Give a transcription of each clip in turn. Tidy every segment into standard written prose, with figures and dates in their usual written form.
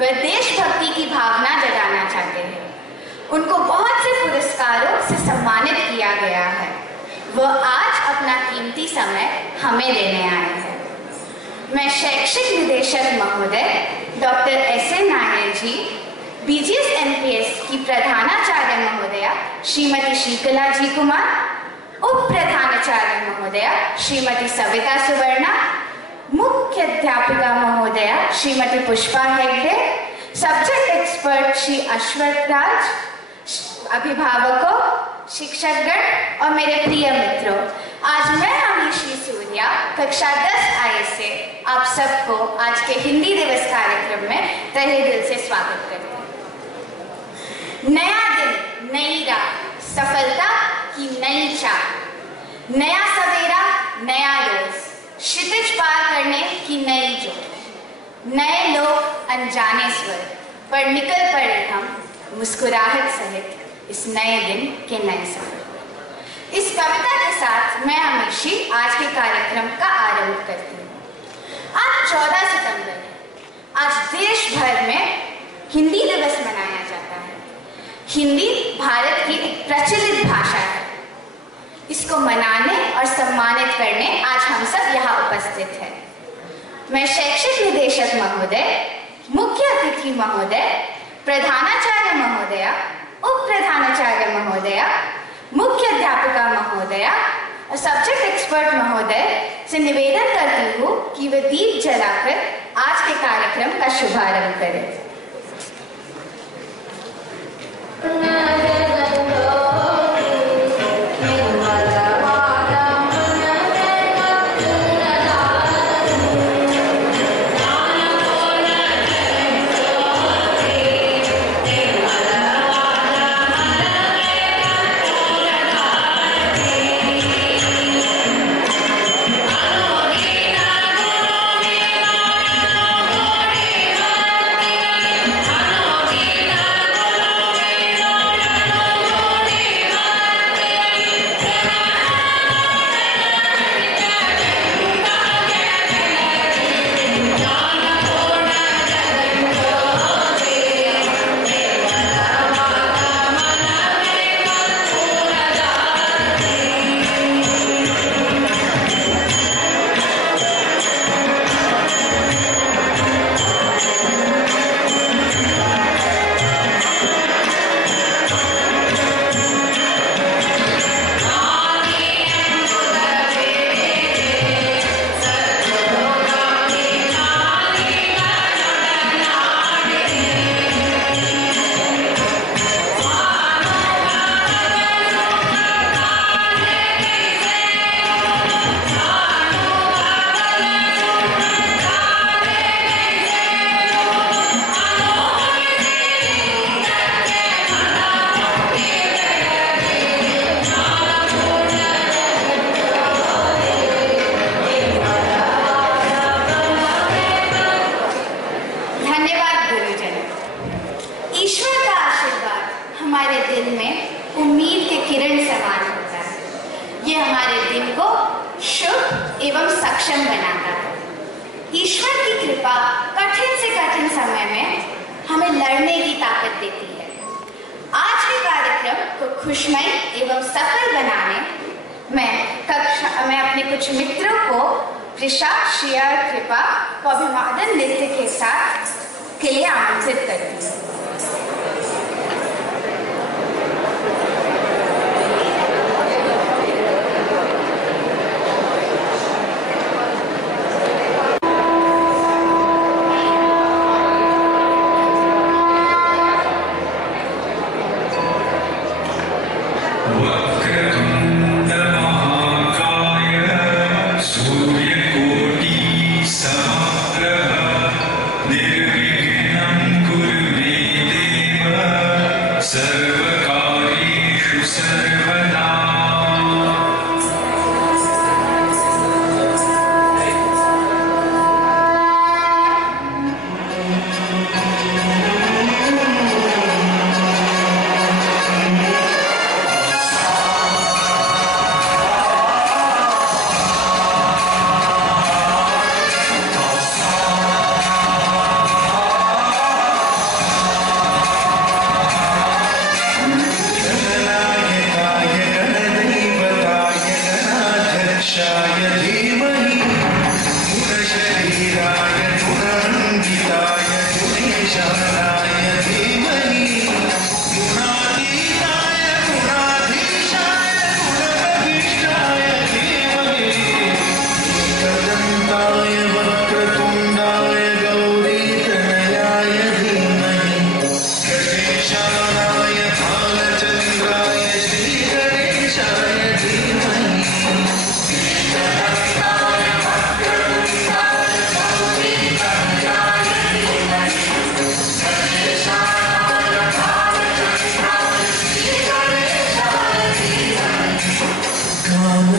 वह देशभक्ति की भावना जगाना चाहते हैं। उनको बहुत से पुरस्कारों से सम्मानित किया गया है। वह आज अपना कीमती समय हमें देने आए हैं। मैं शैक्षिक निदेशक महोदय डॉक्टर एस.एन. नायर जी, BGS NPS की प्रधानाचार्य महोदया श्रीमती शीतला जी कुमार, उप प्रधानाचार्य महोदया श्रीमती सविता सुवर्णा, मुख्य अध्यापिका महोदया श्रीमती पुष्पा हेगड़े, सब्जेक्ट एक्सपर्ट श्री अश्वथ राज, अभिभावकों, शिक्षकगण और मेरे प्रिय मित्रों, आज मैं अमीशी सूर्या कक्षा 10I से आप सबको आज के हिंदी दिवस कार्यक्रम में तहे दिल से स्वागत करती हूँ। नया दिन, नई राह, सफलता की नई चाह, नया सवेरा, नया रोज, क्षितिज पार करने की नई जोश, नए लोग, अनजाने स्वर पर निकल पड़े हम मुस्कुराहट सहित इस नए दिन के नए सफर। इस कविता के साथ मैं अमीशी आज के कार्यक्रम का आरंभ करती हूँ। आज 14 सितंबर है। आज देश भर में हिंदी दिवस मनाया जाता है। हिंदी भारत की एक प्रचलित भाषा है। इसको मनाने और सम्मानित करने आज हम सब यहाँ उपस्थित हैं। मैं शैक्षिक निदेशक महोदय, मुख्य अतिथि महोदय, प्रधानाचार्य महोदया, उप प्रधानाचार्य महोदया, मुख्य अध्यापिका महोदया और सब्जेक्ट एक्सपर्ट महोदय से निवेदन करती हूँ कि वे दीप जलाकर आज के कार्यक्रम का शुभारंभ करें। मैं अपने कुछ मित्रों को ऋषा, श्रेया, कृपा को अभिवादन नृत्य के साथ के लिए आमंत्रित करती हूँ। निर्विघ्नं कुरु मे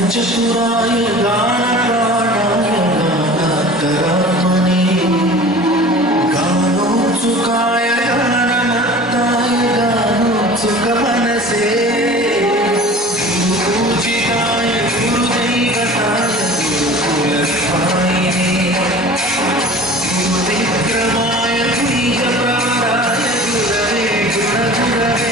चतुराय गान प्राणाय गानान्तरात्मने गानोत्सुकाय गानमत्ताय गानोत्सुकमनसे गुरुपूजिताय गुरुदैवताय गुरुकुलस्थायिने गुरुविक्रमाय बीजप्रवराय गुरवे गुणगुरवे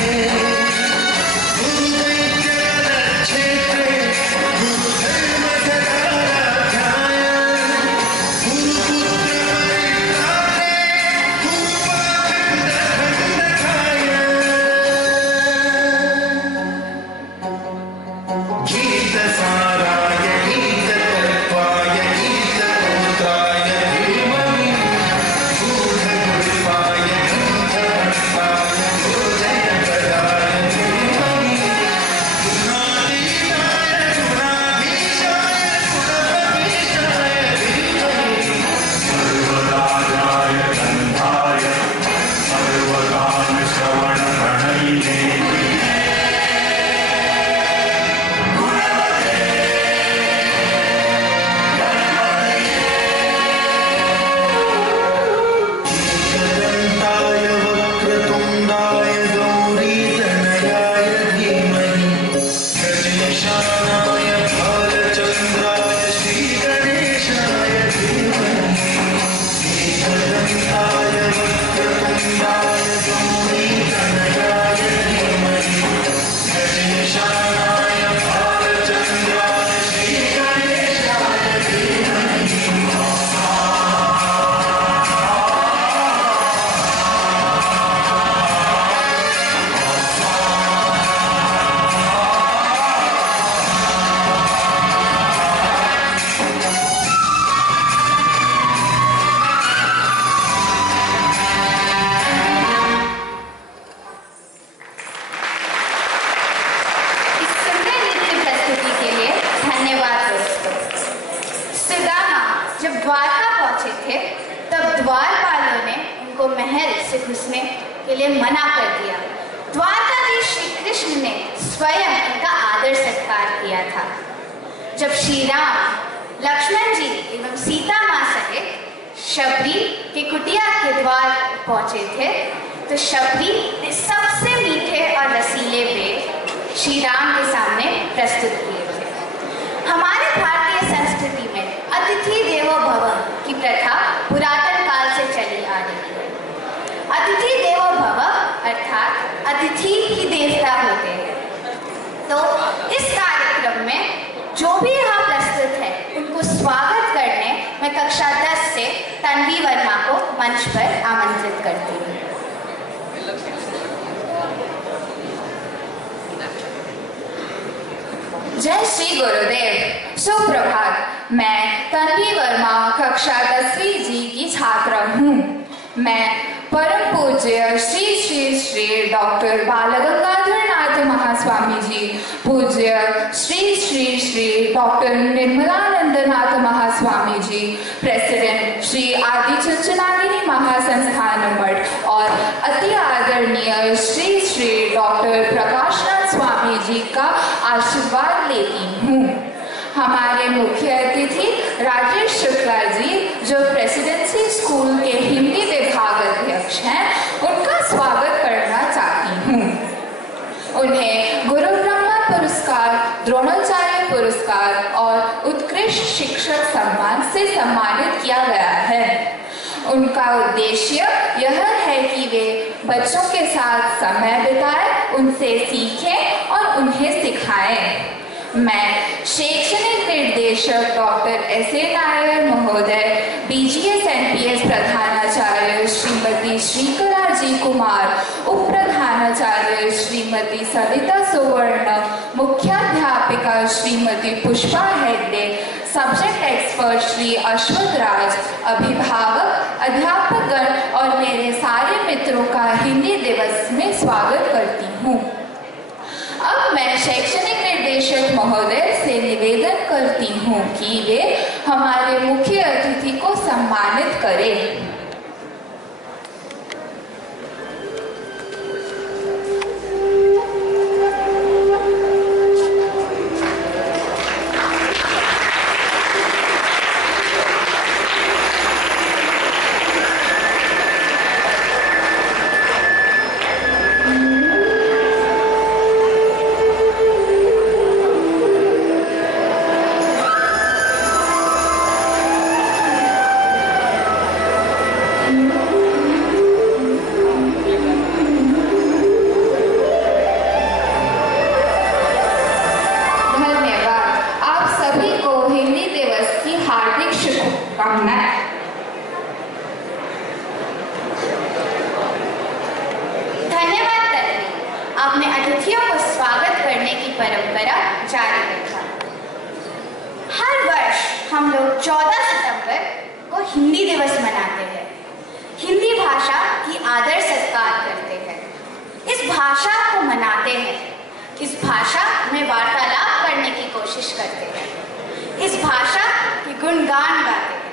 जब श्री राम, लक्ष्मण जी एवं सीता माँ सहित शबरी के कुटिया के द्वार पहुंचे थे, तो शबरी ने सबसे मीठे और रसीले वेद श्री राम के सामने प्रस्तुत किए थे। हमारे भारतीय संस्कृति में अतिथि देवो भव की प्रथा पुरातन काल से चली आ रही है। अतिथि देवो भव अर्थात अतिथि ही देवता होते हैं। तो इस कार्यक्रम में जो भी यहाँ प्रस्तुत है उनको स्वागत करने मैं कक्षा 10 से तन्वी वर्मा को मंच पर आमंत्रित करती हूँ। जय श्री गुरुदेव। सुप्रभात। मैं तन्वी वर्मा कक्षा 10वीं जी की छात्रा हूँ। मैं परम पूज्य श्री श्री श्री डॉक्टर बालगंगाधर नाथ महास्वामी जी, पूज्य श्री श्री श्री डॉक्टर निर्मलानंद नाथ महास्वामी जी, प्रेसिडेंट श्री आदि चुंचनागिनी महासंस्थान मठ और अति आदरणीय श्री श्री डॉक्टर प्रकाशनाथ स्वामी जी का आशीर्वाद लेती हूँ। हमारे मुख्य अतिथि राजेश शुक्ला जी, जो प्रेसिडेंसी स्कूल के हिंदी विभाग अध्यक्ष हैं, उनका स्वागत करना चाहती हूँ। उन्हें गुरु ब्रह्मा पुरस्कार, द्रोणाचार्य पुरस्कार और उत्कृष्ट शिक्षक सम्मान से सम्मानित किया गया है। उनका उद्देश्य यह है कि वे बच्चों के साथ समय बिताएं, उनसे सीखें और उन्हें सिखाएं। मैं शैक्षणिक निर्देशक डॉक्टर S.A. नायर महोदय, BGS NPS प्रधानाचार्य श्रीमती श्रीकला जी कुमार, उप प्रधानाचार्य श्रीमती सविता सुवर्ण, मुख्याध्यापिका श्रीमती पुष्पा हेगड़े, सब्जेक्ट एक्सपर्ट श्री अश्वथ राज, अभिभावक, अध्यापकगण और मेरे सारे मित्रों का हिंदी दिवस में स्वागत करती हूँ। अब मैं शैक्षणिक निर्देशक महोदय से निवेदन करती हूँ कि वे हमारे मुख्य अतिथि को सम्मानित करें। परंपरा जारी रखा। हर वर्ष हम लोग 14 सितंबर को हिंदी दिवस मनाते हैं। हिंदी भाषा की आदर सत्कार करते हैं, इस भाषा को मनाते हैं, इस भाषा में वार्तालाप करने की कोशिश करते हैं, इस भाषा की गुणगान गाते हैं।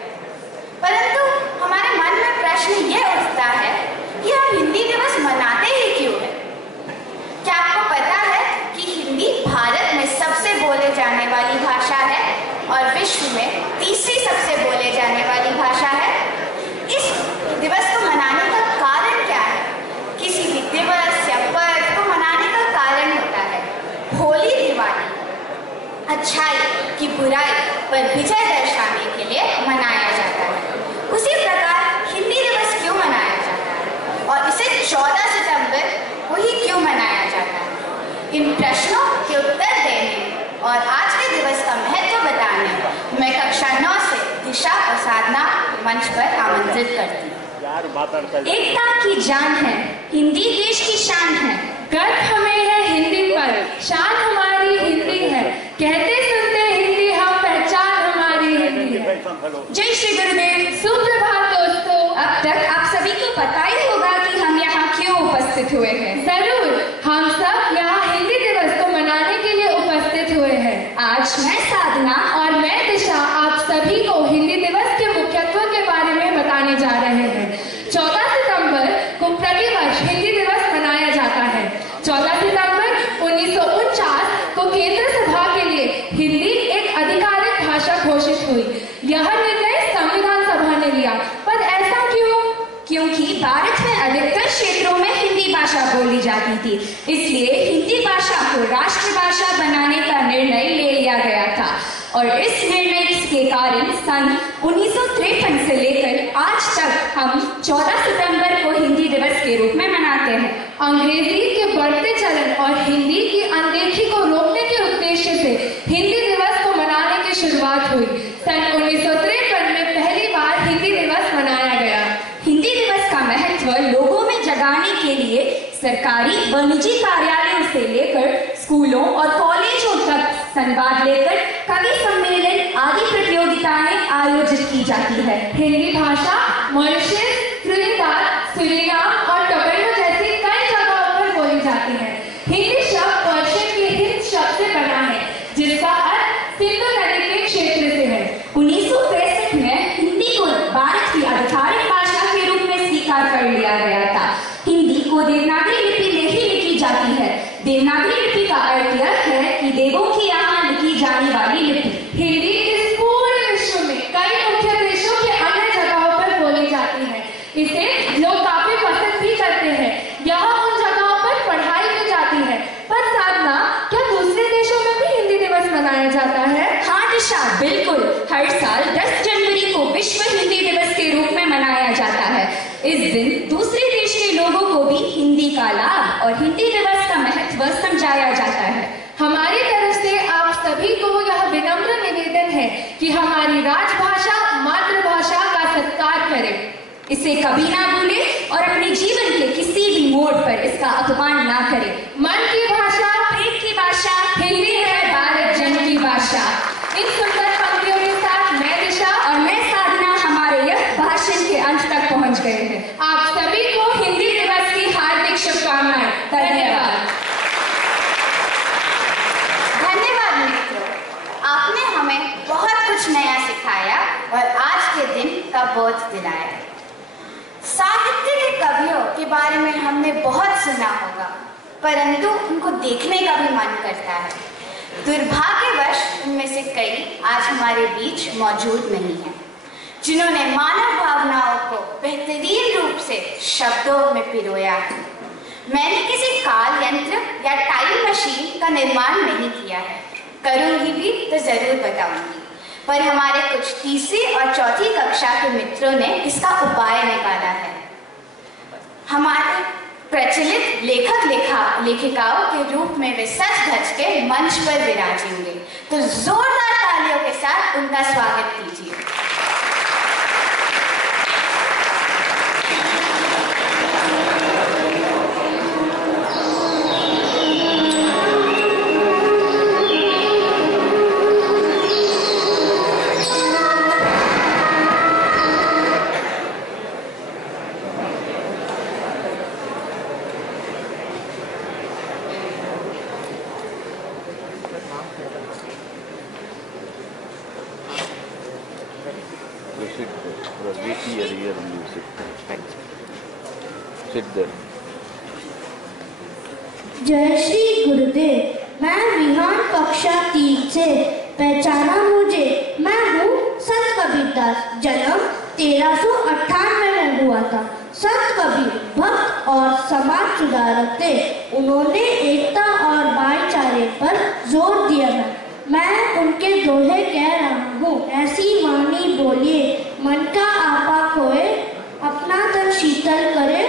परंतु हमारे मन में प्रश्न ये उठता है कि हम हिंदी दिवस मनाते ही क्यों हैं? क्या आपको पता है कि हिंदी भारत में सबसे बोले जाने वाली भाषा है और विश्व में तीसरी सबसे बोले जाने वाली भाषा है? इस दिवस को मनाने का कारण क्या है? किसी भी दिवस या पर्व को मनाने का कारण होता है होली, दिवाली, अच्छाई की बुराई पर विजय दर्शाने के लिए मनाया जाता है। उसी प्रकार हिंदी दिवस क्यों मनाया जाता है और इसे 14 सितंबर को ही क्यों मनाया जाता है? इन प्रश्नों के उत्तर देने और आज के दिवस का महत्व बताने मैं कक्षा 9 से दिशा और साधना मंच पर आमंत्रित करती हूँ। एकता की जान है, हिंदी देश की शान है, गर्व हमें है हिंदी पर, शान हमारी हिंदी है, कहते सुनते हिंदी हम, पहचान हमारी हिंदी है। जय श्री गुरुदेव। सुप्रभात दोस्तों। अब तक आप सभी को पता ही होगा कि हम यहाँ क्यों उपस्थित हुए हैं। जरूर, हम सब यहाँ हिंदी दिवस को मनाने के लिए उपस्थित हुए हैं। आज मैं साधना और मैं दिशा आप सभी को हिंदी दिवस के मुख्यत्व के बारे में बताने जा रहे हैं। 14 सितंबर को प्रतिवर्ष हिंदी दिवस मनाया जाता है। 14 सितंबर 1949 को केंद्र सभा के लिए हिंदी एक आधिकारिक भाषा घोषित हुई। यह निर्णय संविधान सभा ने लिया। पर ऐसा क्यों? क्योंकि भारत में अधिकतर क्षेत्रों में हिंदी भाषा बोली जाती थी, इसलिए हिंदी भाषा को राष्ट्रभाषा बनाने का निर्णय ले लिया गया था। और इस निर्णय के कारण सन 1953 से लेकर आज तक हम 14 सितंबर को हिंदी दिवस के रूप में मनाते हैं। अंग्रेजी के बढ़ते चलन और हिंदी की अनदेखी को रोकने के उद्देश्य से हिंदी दिवस को मनाने की शुरुआत हुई। सन 1953 में पहली बार हिंदी दिवस मनाया गया। हिंदी दिवस का महत्व लोगों में जगाने के लिए सरकारी व निजी कार्यालयों से लेकर स्कूलों और कॉलेजों तक संवाद लेकर कवि सम्मेलन आदि प्रतियोगिताएं आयोजित की जाती है। हिंदी भाषा मॉरिशस, त्रिनिदाद, सूरीनाम और टोबैगो जैसी कई जगहों पर बोली जाती है। हिंदी शब्द पर्शियन के हिंद शब्द से बना है, जिसका अर्थ सिंधु नदी के क्षेत्र से है। 1963 में हिंदी को भारत की आधिकारिक भाषा के रूप में स्वीकार कर लिया गया था। हिंदी को देवनागरी लिपि में ही लिखी जाती है। देवनागरी लिपि का अर्थ यह है कि देवों की यहाँ लिखी जाने वाली लिपि। हिंदी इस पूरे विश्व में कई मुख्य देशों के अन्य जगहों पर बोली जाती है। इसे लोग काफी पसंद भी करते हैं। यह उन जगहों पर पढ़ाई की जाती है। पर साधना, क्या दूसरे देशों में भी हिंदी दिवस मनाया जाता है? हाँ दिशा, बिल्कुल। हर साल 10 जनवरी को विश्व हिंदी दिवस के रूप में मनाया जाता है। इस दिन दूसरे देश के लोगों को भी हिंदी का लाभ और हिंदी दिवस का महत्व समझाया जाता है। हमारी तरफ से आप सभी को यह विनम्र निवेदन है कि हमारी राजभाषा, मातृभाषा का सत्कार करें, इसे कभी ना भूलें और अपने जीवन के किसी भी मोड़ पर इसका अपमान ना करें। मन की भाषा, पेट की भाषा, हिंदी है भारत जन की भाषा। इन सुंदर पंक्तियों के साथ मैं दिशा और मैं साधना हमारे यह भाषण के अंत तक पहुंच गए हैं। आप सभी को हिंदी दिवस की हार्दिक शुभकामनाएं। धन्यवाद। धन्यवाद मित्रों, आपने हमें बहुत कुछ नया सिखाया और आज के दिन का बोध दिलाया। साहित्य के कवियों के बारे में हमने बहुत सुना होगा, परंतु उनको देखने का भी मन करता है। दुर्भाग्यवश उनमें से कई आज हमारे बीच मौजूद नहीं हैं, जिन्होंने मानव भावनाओं को बेहतरीन रूप से शब्दों में पिरोया है। मैंने किसी काल यंत्र या टाइम मशीन का निर्माण नहीं किया है, करूंगी भी तो जरूर बताऊंगी, पर हमारे कुछ तीसरी और चौथी कक्षा के मित्रों ने इसका उपाय निकाला है। हमारे प्रचलित लेखिकाओं के रूप में वे सच धज के मंच पर विराजेंगे, तो जोरदार तालियों के साथ उनका स्वागत कीजिए। Here only you sit. Thanks. Sit there. जय श्री गुरुदेव। मैं विहान कक्षा 3 से, पहचाना मुझे, मैं हूँ संत कबीरदास। जन्म 1398 में हुआ था। संत कबीर भक्त और समाज सुधारक थे। उन्होंने एकता और भाईचारे पर जोर दिया था। मैं उनके दोहे कह रहा हूँ। ऐसी वाणी बोलिए, मन का आपा खोए, अपना तन शीतल करे,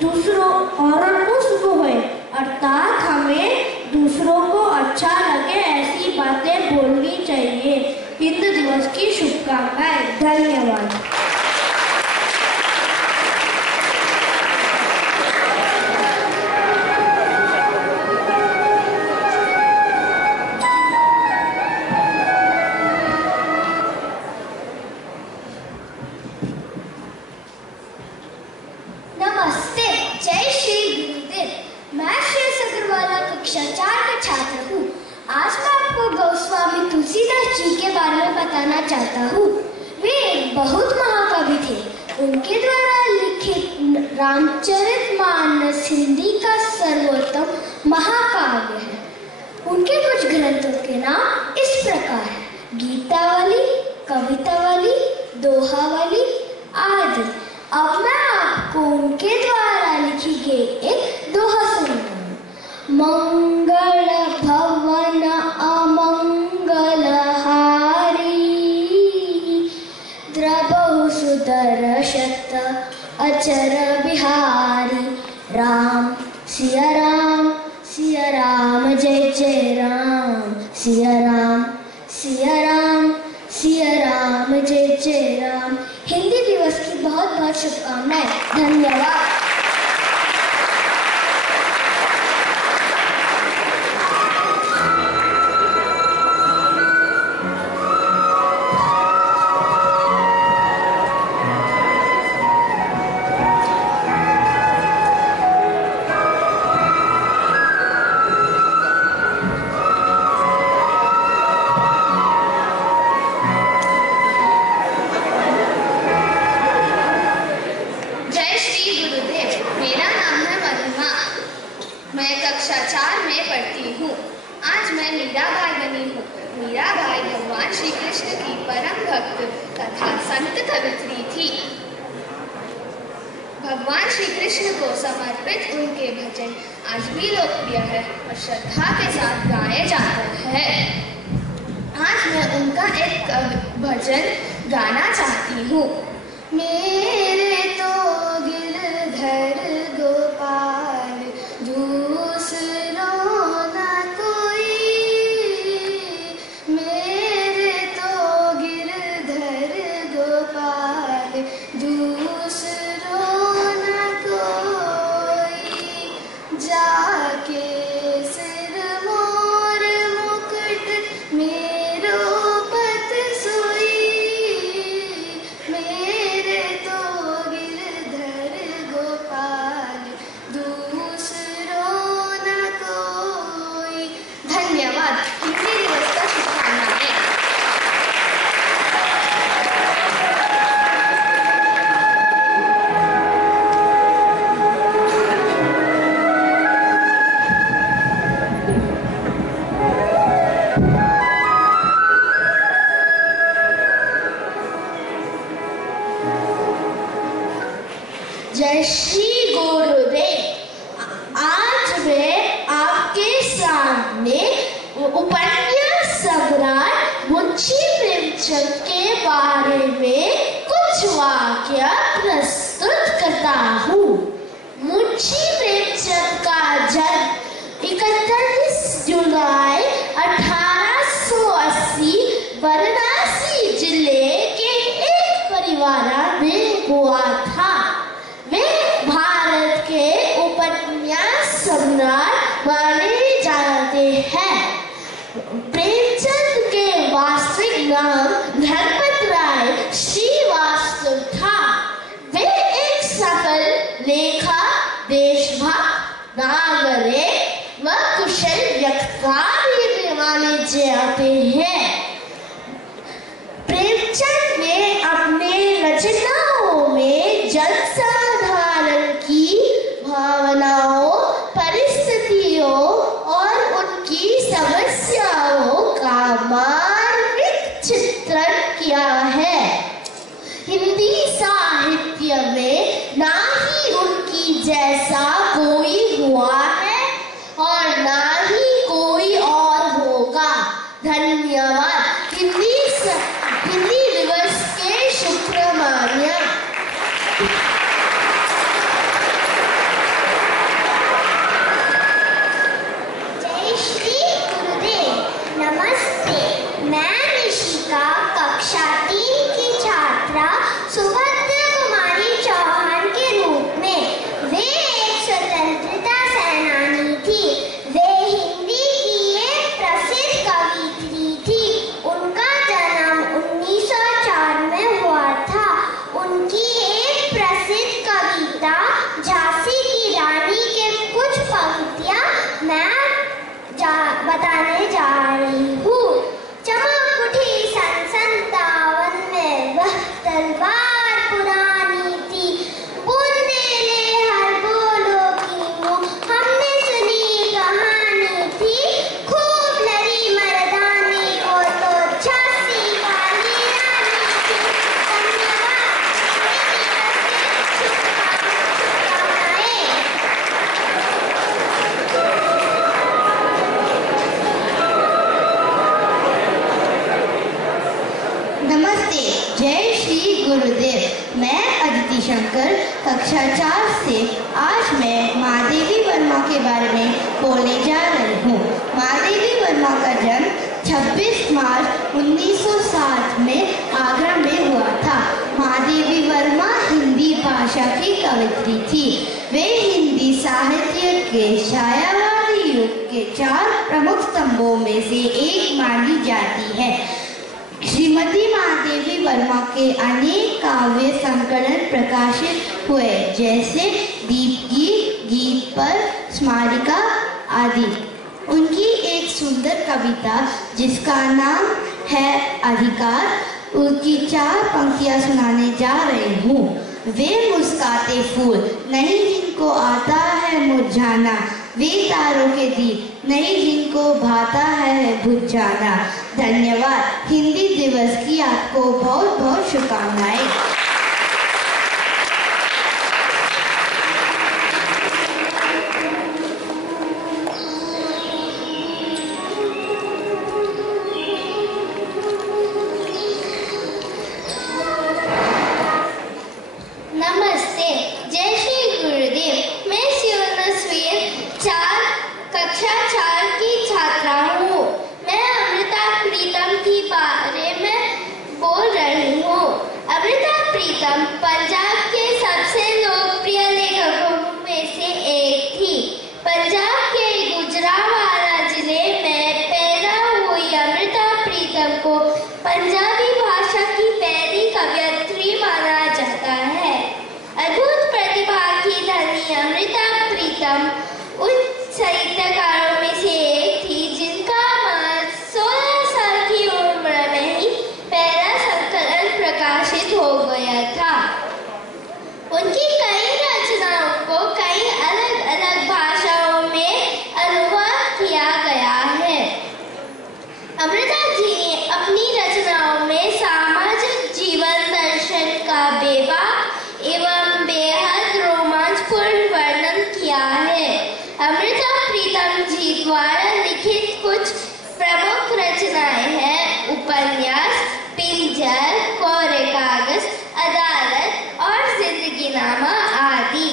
दूसरों औरों को सुख होए। अर्थात हमें दूसरों को अच्छा लगे ऐसी बातें बोलनी चाहिए। हिंद दिवस की शुभकामनाएं। धन्यवाद। नमस्ते, जय श्री गुरुदेव। मैं श्री सगरवाला कक्षा 4 का छात्र हूँ। आज मैं आपको गोस्वामी तुलसीदास जी के बारे में बताना चाहता हूँ। वे एक बहुत महाकवि थे। उनके द्वारा लिखित रामचरितमानस हिंदी का सर्वोत्तम महाकाव्य है। उनके कुछ ग्रंथों के नाम इस प्रकार है: गीतावली, कवितावली, दोहावली आदि। अब मैं आपको उनके द्वारा लिखी गई एक दोहा सुनाऊं। मंगल भवन अमंगल हारी, द्रबहु सुदर्शत अचर बिहारी। राम सिया राम, सिया राम, जय जय राम। सिया राम, सिया राम, सिया राम, जय जय राम। हिंदी दिवस की बहुत बहुत शुभकामनाएं। धन्यवाद। कक्षा 4 में पढ़ती हूँ। आज मैं मीराबाई बनी हूँ। मीराबाई भगवान श्री कृष्ण की परम भक्त तथा संत कवित्री थी। भगवान श्री कृष्ण को समर्पित उनके भजन आज भी लोकप्रिय है और श्रद्धा के साथ गाए जाते हैं। आज मैं उनका एक भजन गाना चाहती हूँ। मेरे तो गिरधर गोपाल, दूसरों न कोई। मेरे तो गिरधर गोपाल, दूसरों न कोई। जाके सिर मोर मुकुट मेरो पत सोई। मेरे तो गिरधर गोपाल, दूसरों न कोई। धन्यवाद। हिंदी दिवस का शुभकामनाएं। जय श्री गुरुदेव। आज मैं आपके सामने उपन्यास सम्राट मुंशी प्रेमचंद के बारे में कुछ वाक्य प्रस्तुत करता हूँ। मुंशी प्रेमचंद का जन्म 31 जुलाई 1880 वाराणसी जिले के एक परिवार में हुआ था। वे भारत के उपन्यास सम्राट माने जाते हैं। प्रेमचंद के वास्तविक नाम धर्मपत राय श्रीवास्तव था। वे एक सफल लेखक, देशभक्त, नागरिक व कुशल वक्ता भी माने जाते हैं। प्रेमचंद ने अपने रचनाओं कक्षा 4 से आज मैं महादेवी वर्मा के बारे में बोलने जा रही हूँ। महादेवी वर्मा का जन्म 26 मार्च 1960 में आगरा में हुआ था। महादेवी वर्मा हिंदी भाषा की कवयित्री थी। वे हिंदी साहित्य के छायावादी युग के 4 प्रमुख स्तंभों में से एक मानी जाती है। श्रीमती महादेवी वर्मा के अनेक काव्य संकलन प्रकाशित हुए, जैसे दीपगीत, गीत पर, स्मारिका आदि। उनकी एक सुंदर कविता जिसका नाम है अधिकार, उनकी 4 पंक्तियां सुनाने जा रही हूँ। वे मुस्काते फूल नहीं जिनको आता है मुरझाना, वे तारों के दीप नहीं जिनको भाता है बुझ जाना। धन्यवाद। हिंदी दिवस की आपको बहुत बहुत शुभकामनाएं। नमस्ते, जय श्री गुरुदेव। मैं शिवनस्वीर कक्षा 4 की छात्रा हूँ। मैं अमृता प्रीतम के बारे में बोल रही हूँ। अमृता प्रीतम पंजाब के सबसे लोकप्रिय लेखकों में से एक थी। पंजाब के गुजरांवाला जिले में पैदा हुई अमृता प्रीतम को पंजाबी भाषा की पहली कवयित्री माना जाता है। अद्भुत प्रतिभा की धनी अमृता प्रीतम उन साहित्यकारों में से एक थी जिनका 16 साल की उम्र में ही पहला संकलन प्रकाशित हो गया था। उनकी कई रचनाओं को कई अलग अलग भाषाओं में अनुवाद किया गया है। अमृता जी ने अपनी रचनाओं में सामाजिक जीवन दर्शन का बेबाक एवं बेहद रोमांचपूर्ण वर्णन किया है। अमृता प्रीतम जी द्वारा लिखित कुछ प्रमुख रचनाएं हैं उपन्यास, पिंजर, कोरे कागज, अदालत और जिंदगीनामा आदि।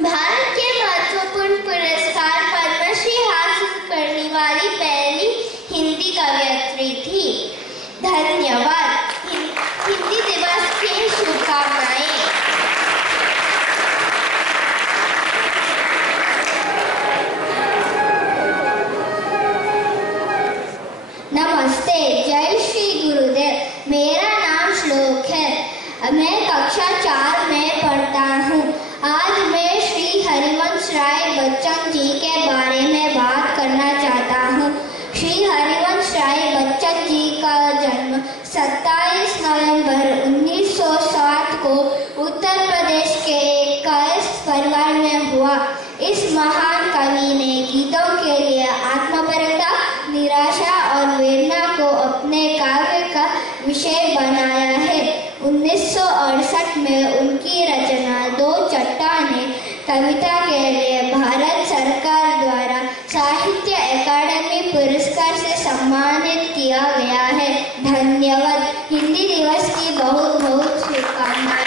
भारत के महत्वपूर्ण पुरस्कार पद्मश्री हासिल करने वाली पहली हिंदी कवयित्री थी। धन्यवाद। हिंदी दिवस की शुभकामनाएं। नमस्ते, जय श्री गुरुदेव। मेरा नाम श्लोक है। मैं कक्षा 4 में पढ़ता हूँ। आज मैं श्री हरिवंश राय बच्चन जी के बारे में बात करना चाहता हूँ। श्री हरिवंश राय बच्चन जी का जन्म 27 नवंबर 1960 को उत्तर प्रदेश के एक कायस्थ परिवार में हुआ। इस महान कवि ने गीतों के लिए आत्मपरकता, निराशा और वेदना को अपने काव्य का विषय बनाया है। 1968 में उनकी रचना दो चट्टानें कविता के लिए भारत सरकार द्वारा साहित्य अकादमी पुरस्कार से सम्मानित किया गया है। धन्यवाद। हिंदी दिवस की बहुत बहुत शुभकामनाएं।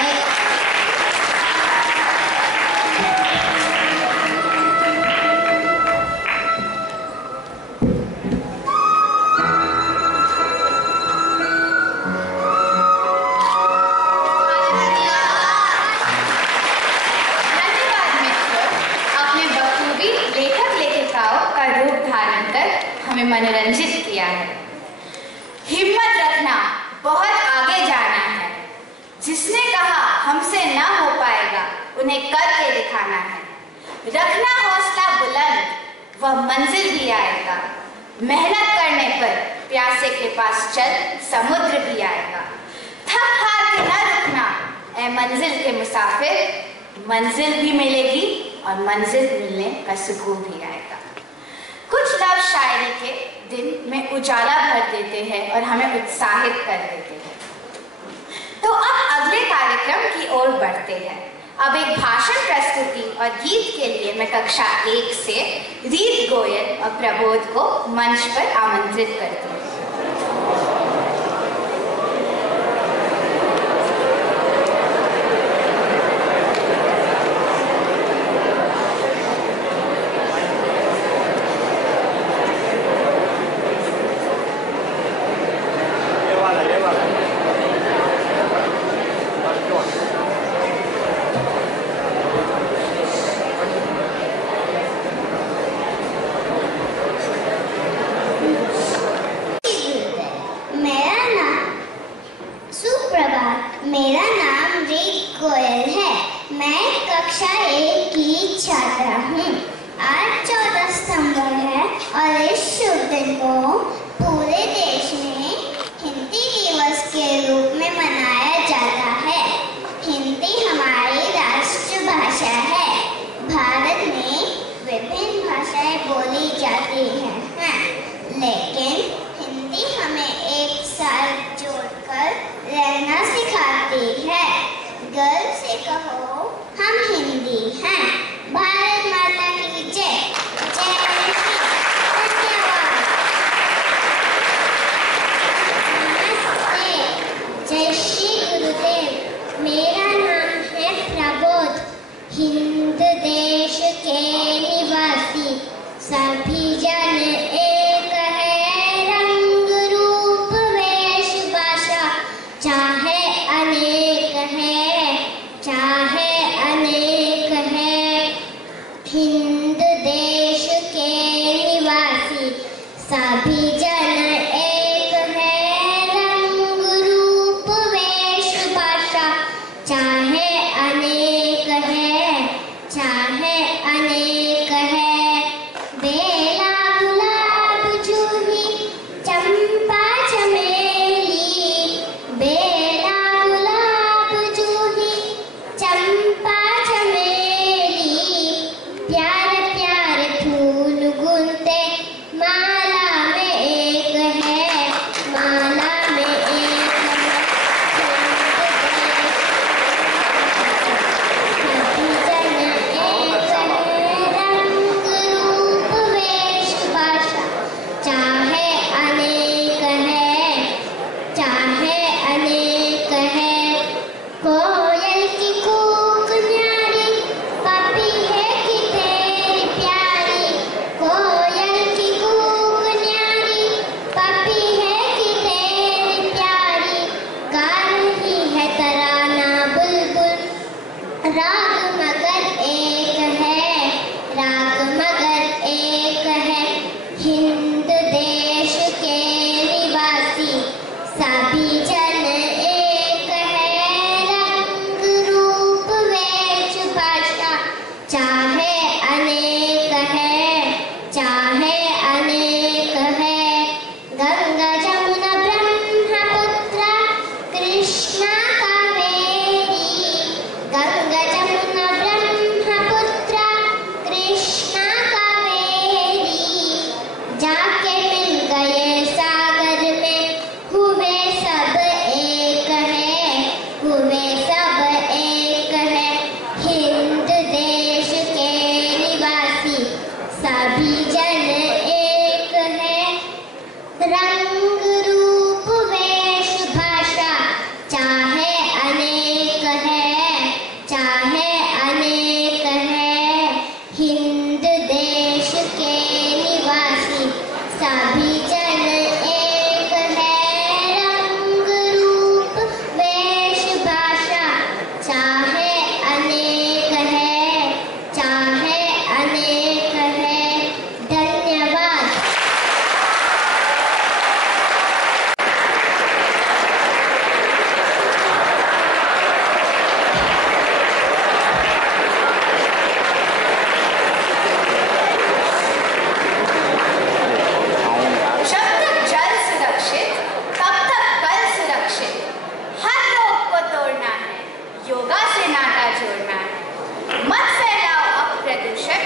हमें मनोरंजित किया है। हिम्मत रखना, बहुत आगे जाना है। जिसने कहा हमसे ना हो पाएगा, उन्हें करके दिखाना है। रखना हौसला बुलंद, वह मंजिल भी आएगा। मेहनत करने पर प्यासे के पास चल, समुद्र भी आएगा। थक हार के न रुकना, ऐ मंजिल के मुसाफिर, मंजिल भी मिलेगी और मंजिल मिलने का सुकून भी आएगा। कुछ लफ्ज़ शायरी के दिन में उजाला भर देते हैं और हमें उत्साहित कर देते हैं। तो अब अगले कार्यक्रम की ओर बढ़ते हैं। अब एक भाषण प्रस्तुति और गीत के लिए मैं कक्षा 1 से रीत गोयल और प्रबोध को मंच पर आमंत्रित करती हूँ। गोयल है। मैं कक्षा 1 की छात्रा हूँ। आज 14 सितंबर है और इस शुभ दिन को पूरे देश में हिंदी दिवस के रूप में मनाया जाता है। हिंदी हमारी राष्ट्रभाषा है। भारत में विभिन्न भाषाएं बोली जाती हैं, लेकिन हिंदी हमें एक साथ जोड़कर रहना सिखाती है। गर्व से कहो हम हिंदी हैं। भारत माता की जय। जय हिंद। धन्यवाद। नमस्ते। जय श्री गुरुदेव। मेरा नाम है प्रबोध। हिंद देश के निवासी सभी जन एक है। रंग रूप वेश भाषा चाहे अनेक है, चाहे अनेक है। हिंद देश के निवासी सभी जन एक है। रंग रूप वेश भाषा चाहे अनेक है, चाहे अनेक है। बेला गुलाब जूही चंपा चमेली, बेला गुलाब जूही चंपा चमेली। प्यारे प्यारे फूल गुलते माला में एक है, माला में एक है। सभी जन एक है। रंग रूप वेश भाषा चाहे अनेक है, चाहे अनेक है। कोयल की कूक न्यारी पापी है कि तेरी प्यारी। कोयल की कूक न्यारी पापी है कि तेरी प्यारी। गा रही है तराना बुलबुल, राग मगर एक है, राग मगर एक है। हिंद देश के निवासी सभी जन एक है। रंग रूप वेश भाषा चाहे अनेक है, चाहे अनेक है। गंगा जमुना ब्रह्मपुत्र कृष्णा कावेरी, गंगा जमुना ब्रह्मपुत्र कृष्णा कावेरी। जाके मिल गए सागर में, हुए सब एक है, हुए सब एक है। हिंद देश के निवासी सभी जन एक है। रंग रूप वेश भाषा चाहे अनेक है, चाहे अनेक है। हिंद देश के निवासी सभी जन एक है। रंग रूप वेश भाषा चाहे अनेक है, चाहे अनेक है। धन्यवाद। जब तक जल सुरक्षित तब तक कल सुरक्षित। हर रोग को तोड़ना है, योगा से नाता जोड़ना है। मत फैलाओ अप्रदूषण,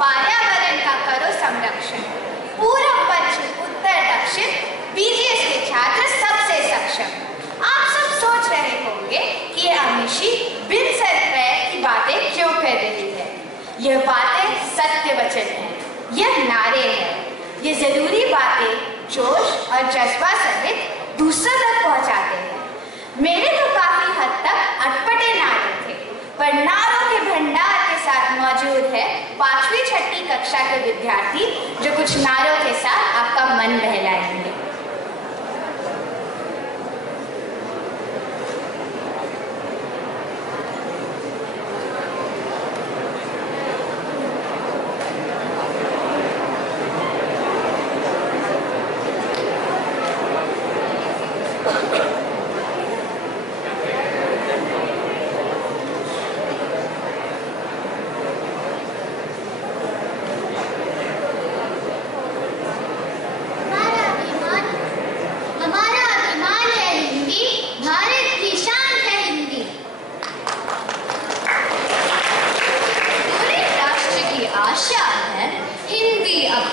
पर्यावरण का करो संरक्षण। पूरब पश्चिम उत्तर दक्षिण, बीजीएस के छात्र सबसे सक्षम। आप सब सोच रहे होंगे कि ये अमीशी बिन सर पैर की बातें क्यों कर रही है। यह बातें सत्य वचन है, यह नारे हैं, ये जरूरी बातें जोश और जज्बा सहित दूसरों तक पहुंचाते हैं। मेरे तो काफी हद तक अटपटे नारे थे, पर नारों के भंडार के साथ मौजूद है 5वीं 6वीं कक्षा के विद्यार्थी जो कुछ नारों के साथ आपका मन बहलाएंगे।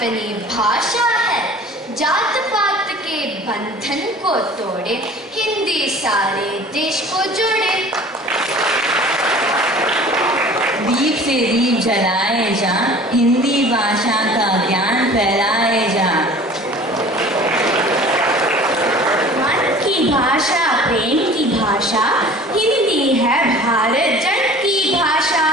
अपनी भाषा है। जात पात के बंधन को तोड़े, हिंदी सारे देश को जोड़े। दीप से दीप जलाए जा, हिंदी भाषा का ज्ञान फैलाए जा। मन की भाषा, प्रेम की भाषा, हिंदी है भारत जन की भाषा।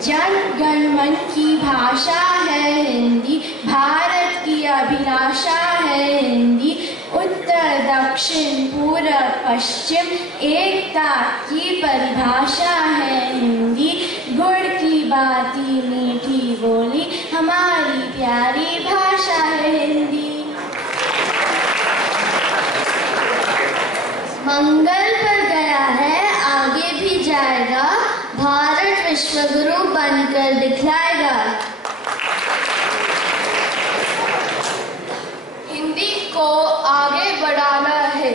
जन गण मन की भाषा है हिंदी, भारत की अभिलाषा है हिंदी। उत्तर दक्षिण पूर्व पश्चिम एकता की परिभाषा है हिंदी। गुड़ की बाती मीठी बोली, हमारी प्यारी भाषा है हिंदी। मंगल पर गया है, आगे भी जाएगा, भारत विश्वगुरु बनकर दिखलाएगा। हिंदी को आगे बढ़ाना है,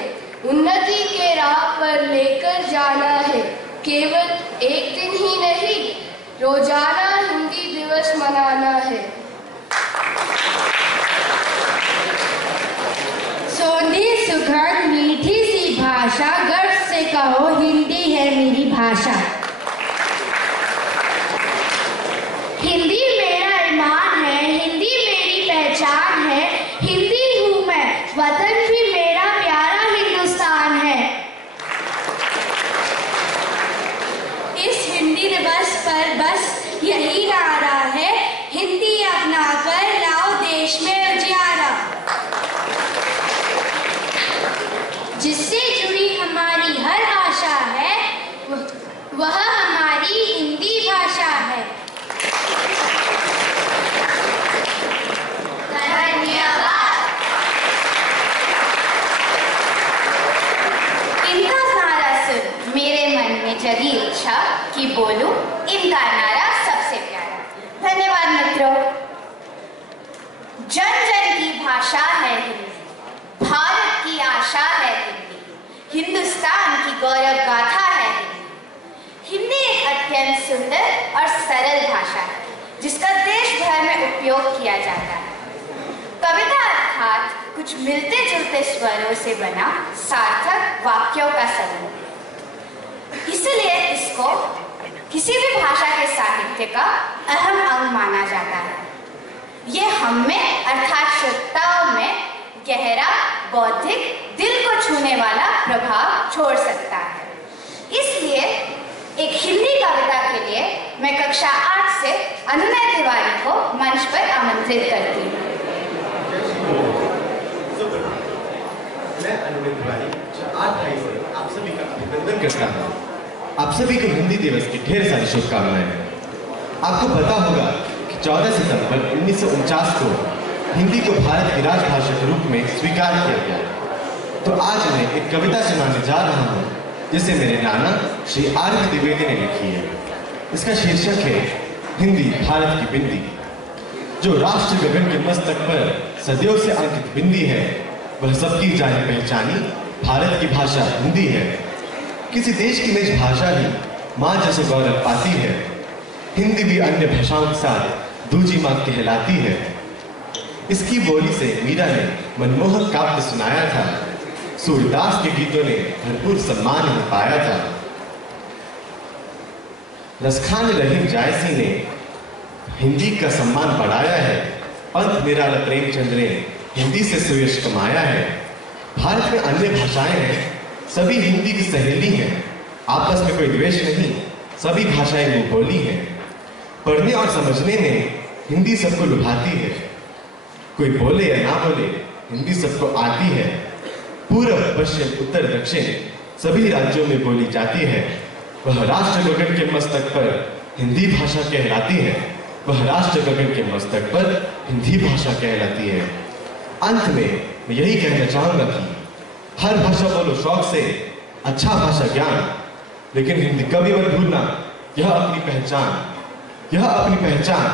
उन्नति के राह पर लेकर जाना है। केवल एक दिन ही नहीं, रोजाना हिंदी दिवस मनाना है। सोंधी सुगंध मीठी सी भाषा, गर्व से कहो हिंदी है मेरी भाषा। हिंदी मेरा ईमान है, हिंदी मेरी पहचान है। हिंदी हूँ मैं, वतन भी मेरा प्यारा हिंदुस्तान है। इस हिंदी दिवस पर बस यही नारा है, हिंदी अपना कर लाओ देश में उजियारा। जिससे जुड़ी हमारी हर आशा है, वह हमारी हिंदी भाषा है। धन्यवाद। इनका नारा सुन मेरे मन में जगी इच्छा कि बोलूं इनका नारा सबसे प्यारा। धन्यवाद मित्रों। जन जन की भाषा है हिंदी, भारत की आशा है हिंदी, हिंदुस्तान की गौरव गाथा है हिंदी। हिंदी एक अत्यंत सुंदर और सरल भाषा है जिसका देश भर में उपयोग किया जाता है। कविता अर्थात कुछ मिलते जुलते स्वरों से बना सार्थक वाक्यों का समूह। इसलिए इसको किसी भी भाषा के साहित्य का अहम अंग माना जाता है। ये हम में अर्थात श्रोताओं में गहरा बौद्धिक दिल को छूने वाला प्रभाव छोड़ सकता है। इसलिए एक हिंदी कविता के लिए मैं कक्षा 8 से अनुनय तिवारी को मंच पर आमंत्रित करती हूँ। मैं अनुनय तिवारी 8 से आप सभी का अभिनंदन करता हूँ। आप सभी को हिंदी दिवस की ढेर सारी शुभकामनाएं। आपको पता होगा कि 14 सितंबर 1949 को हिंदी को भारत की राजभाषा के रूप में स्वीकार किया गया। तो आज मैं एक कविता सुनाने जा रहा हूँ जिसे मेरे नाना श्री आर्य द्विवेदी ने लिखी है। इसका शीर्षक है हिंदी भारत की बिंदी। जो राष्ट्र गगन के मस्तक पर सदियों से अंकित बिंदी है, वह सबकी जाने पहचानी भारत की भाषा हिंदी है। किसी देश की निज भाषा ही माँ जैसे गौरव पाती है। हिंदी भी अन्य भाषाओं के साथ दूजी माँ कहलाती है। इसकी बोली से मीरा ने मनमोहक काव्य सुनाया था। सूरदास के गीतों ने भरपूर सम्मान ही पाया था। रसखान रहीम जायसी ने हिंदी का सम्मान बढ़ाया है। पंत निराला प्रेमचंद ने हिंदी से सुयश कमाया है। भारत में अन्य भाषाएं हैं, सभी हिंदी की सहेली हैं। आपस में कोई द्वेष नहीं, सभी भाषाएं मुंह बोली हैं। पढ़ने और समझने में हिंदी सबको लुभाती है। कोई बोले या ना बोले, हिंदी सबको आती है। पूर्व पश्चिम उत्तर दक्षिण सभी राज्यों में बोली जाती है। वह राष्ट्र गगन के मस्तक पर हिंदी भाषा कहलाती है। वह राष्ट्र गगन के मस्तक पर हिंदी भाषा कहलाती है। अंत में मैं यही कहना चाहूंगा कि हर भाषा बोलो शौक से, अच्छा भाषा ज्ञान, लेकिन हिंदी कभी मत भूलना। यह अपनी पहचान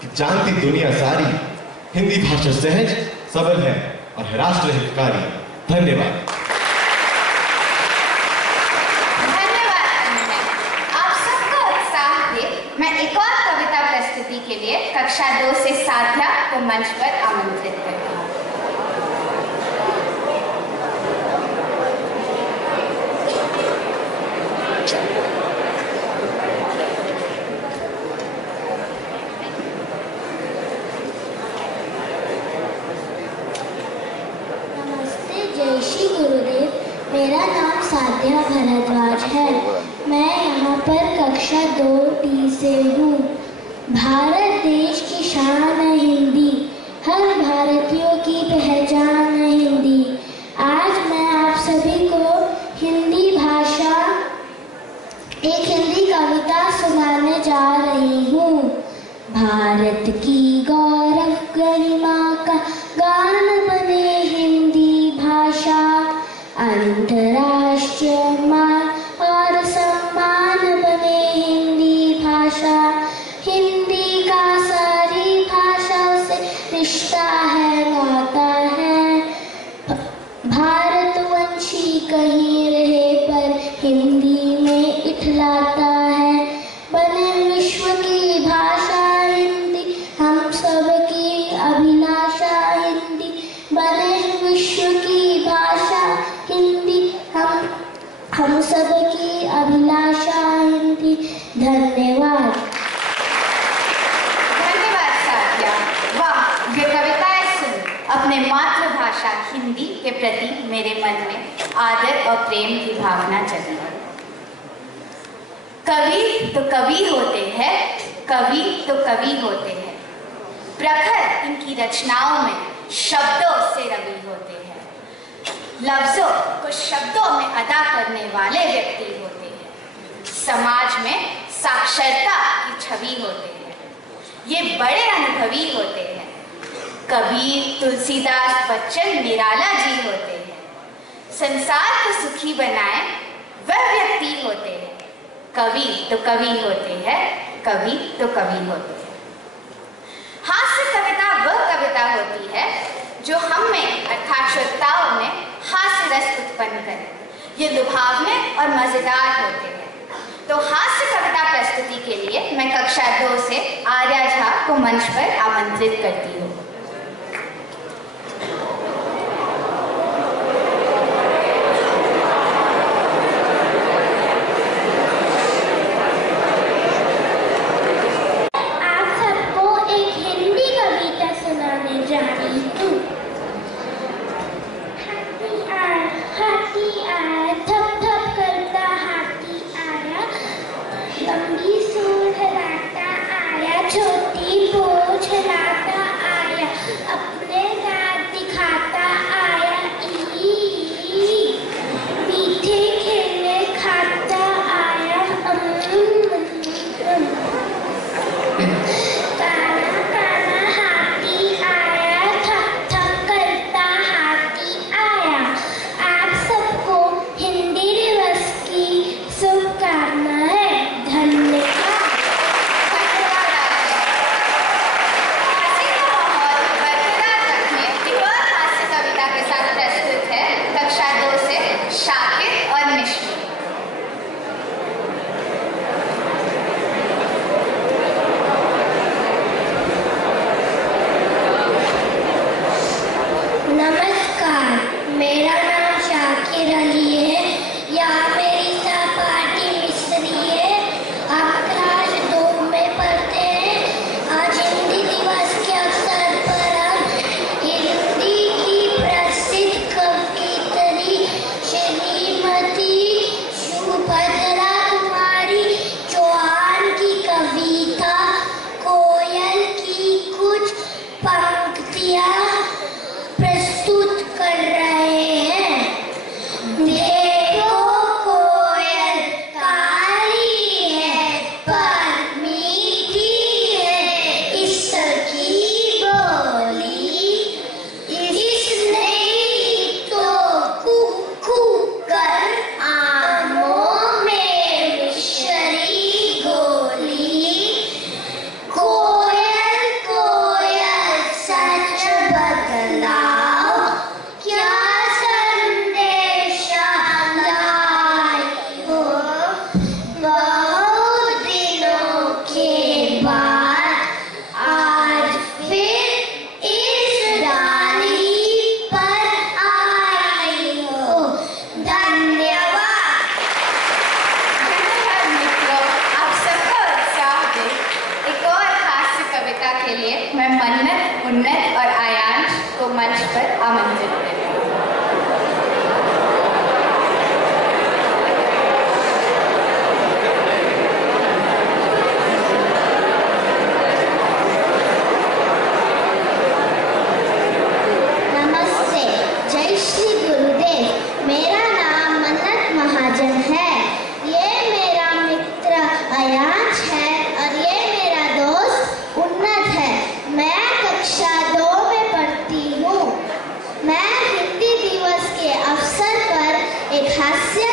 कि जानती दुनिया सारी। हिंदी भाषा सहज सबल है और है राष्ट्र हितकारी। धन्यवाद। धन्यवाद। आप सबका उत्साह देख मैं एक और कक्षा 2 से साध्या को मंच पर आमंत्रित करती हूँ। नमस्ते, जय श्री गुरुदेव। मेरा नाम साध्या भारद्वाज है। मैं यहाँ पर कक्षा 2D से हूँ। भारत देश की शान है हिंदी, हर भारतीयों की पहचान है हिंदी। आज मैं आप सभी को हिंदी भाषा एक हिंदी कविता सुनाने जा रही हूँ। भारत की गौरव गरिमा का गान बने हिंदी भाषा, अंतर्राष्ट्रीय मान और सम्मान बने हिंदी भाषा। हिंदी का सारी भाषाओं से रिश्ता है, नाता है। भारतवंशी कहीं रहे पर हिंदी में इठलाता है। बने विश्व की भाषा हिंदी, हम सब की अभिलाषा हिंदी। बने विश्व की भाषा हिंदी, हम सब की अभिलाषा हिंदी। धन्यवाद। धन्यवाद साथिया। वाह, ये कविताएं सुन अपने मातृभाषा हिंदी के प्रति मेरे मन में आदर और प्रेम की भावना जगी। कवि तो कवि होते हैं, कवि तो कवि होते हैं। प्रखर इनकी रचनाओं में शब्दों से रवि होते हैं। लफ्जों को शब्दों में अदा करने वाले व्यक्ति होते हैं। समाज में साक्षरता की छवि होते हैं। ये बड़े अनुभवी होते हैं। कबीर, तुलसीदास, बच्चन, निराला जी होते हैं। संसार को सुखी बनाए वह व्यक्ति होते हैं। कवि तो कवि होते हैं, कवि तो कवि होते हैं। हास्य कविता वह कविता होती है जो हम में अर्थात श्रोताओं में हास्य रस उत्पन्न करे। ये लुभावने और मजेदार होते हैं। तो हास्य कविता प्रस्तुति के लिए मैं कक्षा 2 से आर्या झा को मंच पर आमंत्रित करती हूँ। लंबी सूंड लाता आया, छोटी पूंछ लाता आया।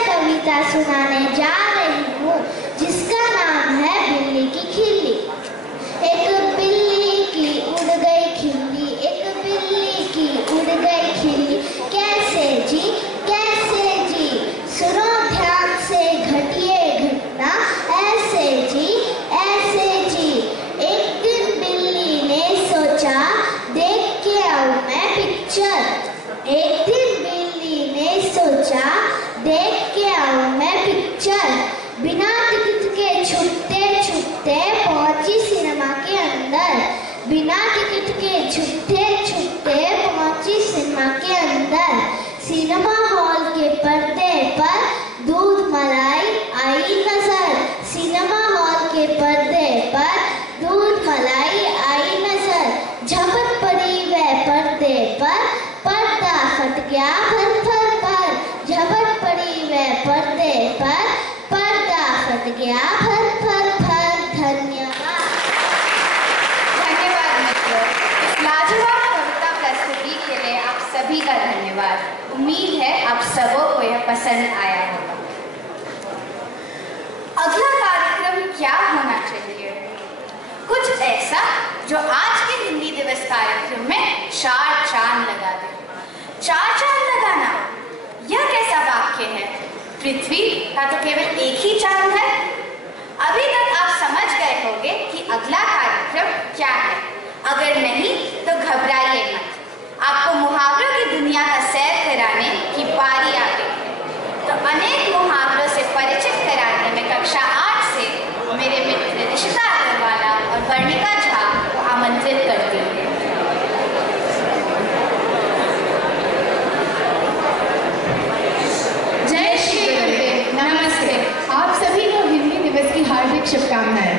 कविता सुनाने जा रही हूँ जिसका नाम है बिल्ली की खिल्ली। एक बिल्ली की उड़ गई खिल्ली, एक बिल्ली की उड़ गई खिल्ली, कैसे जी सुनो ध्यान से घटिए घटना, ऐसे जी एक दिन बिल्ली ने सोचा देख के आऊं मैं पिक्चर। एक दिन बिल्ली ने सोचा देख के आऊं मैं पिक्चर। बिना टिकट के छुपते छुपते पहुंची सिनेमा के अंदर। बिना टिकट के छुपते छुपते पहुंची सिनेमा के अंदर। सिनेमा हॉल के पर्दे पर दूध मलाई आई नजर। सिनेमा हॉल के पर्दे पर दूध मलाई आई नजर। झपट पड़ी वह पर्दे पर, पर्दा फट गया फर फर पर। झपट पड़ी वह पर्दे पर, पर्दा फट गया फर फर पर। धन्यवाद। धन्यवाद मित्रों, इस लाजवाब कविता प्रस्तुति के लिए आप सभी का धन्यवाद। उम्मीद है आप सबों को यह पसंद आया होगा। अगला कार्यक्रम क्या होना चाहिए? कुछ ऐसा जो आज के हिंदी दिवस कार्यक्रम में 4 चांद लगा दे। 4 चांद लगाना, यह कैसा वाक्य है? पृथ्वी का तो केवल एक ही चांद है। अभी तक आप समझ गए होंगे कि अगला कार्यक्रम क्या है। अगर नहीं तो घबराइए मत, आपको मुहावरों की दुनिया का सैर कराने की बारी आ गई है। तो अनेक मुहावरों से परिचित कराने में कक्षा 8 से मेरे मित्र ऋषिता अग्रवाला और वर्णिका झा को आमंत्रित करती हूँ। जय श्री गुरुदेव। नमस्ते। आप सभी को हिंदी दिवस की हार्दिक शुभकामनाएं।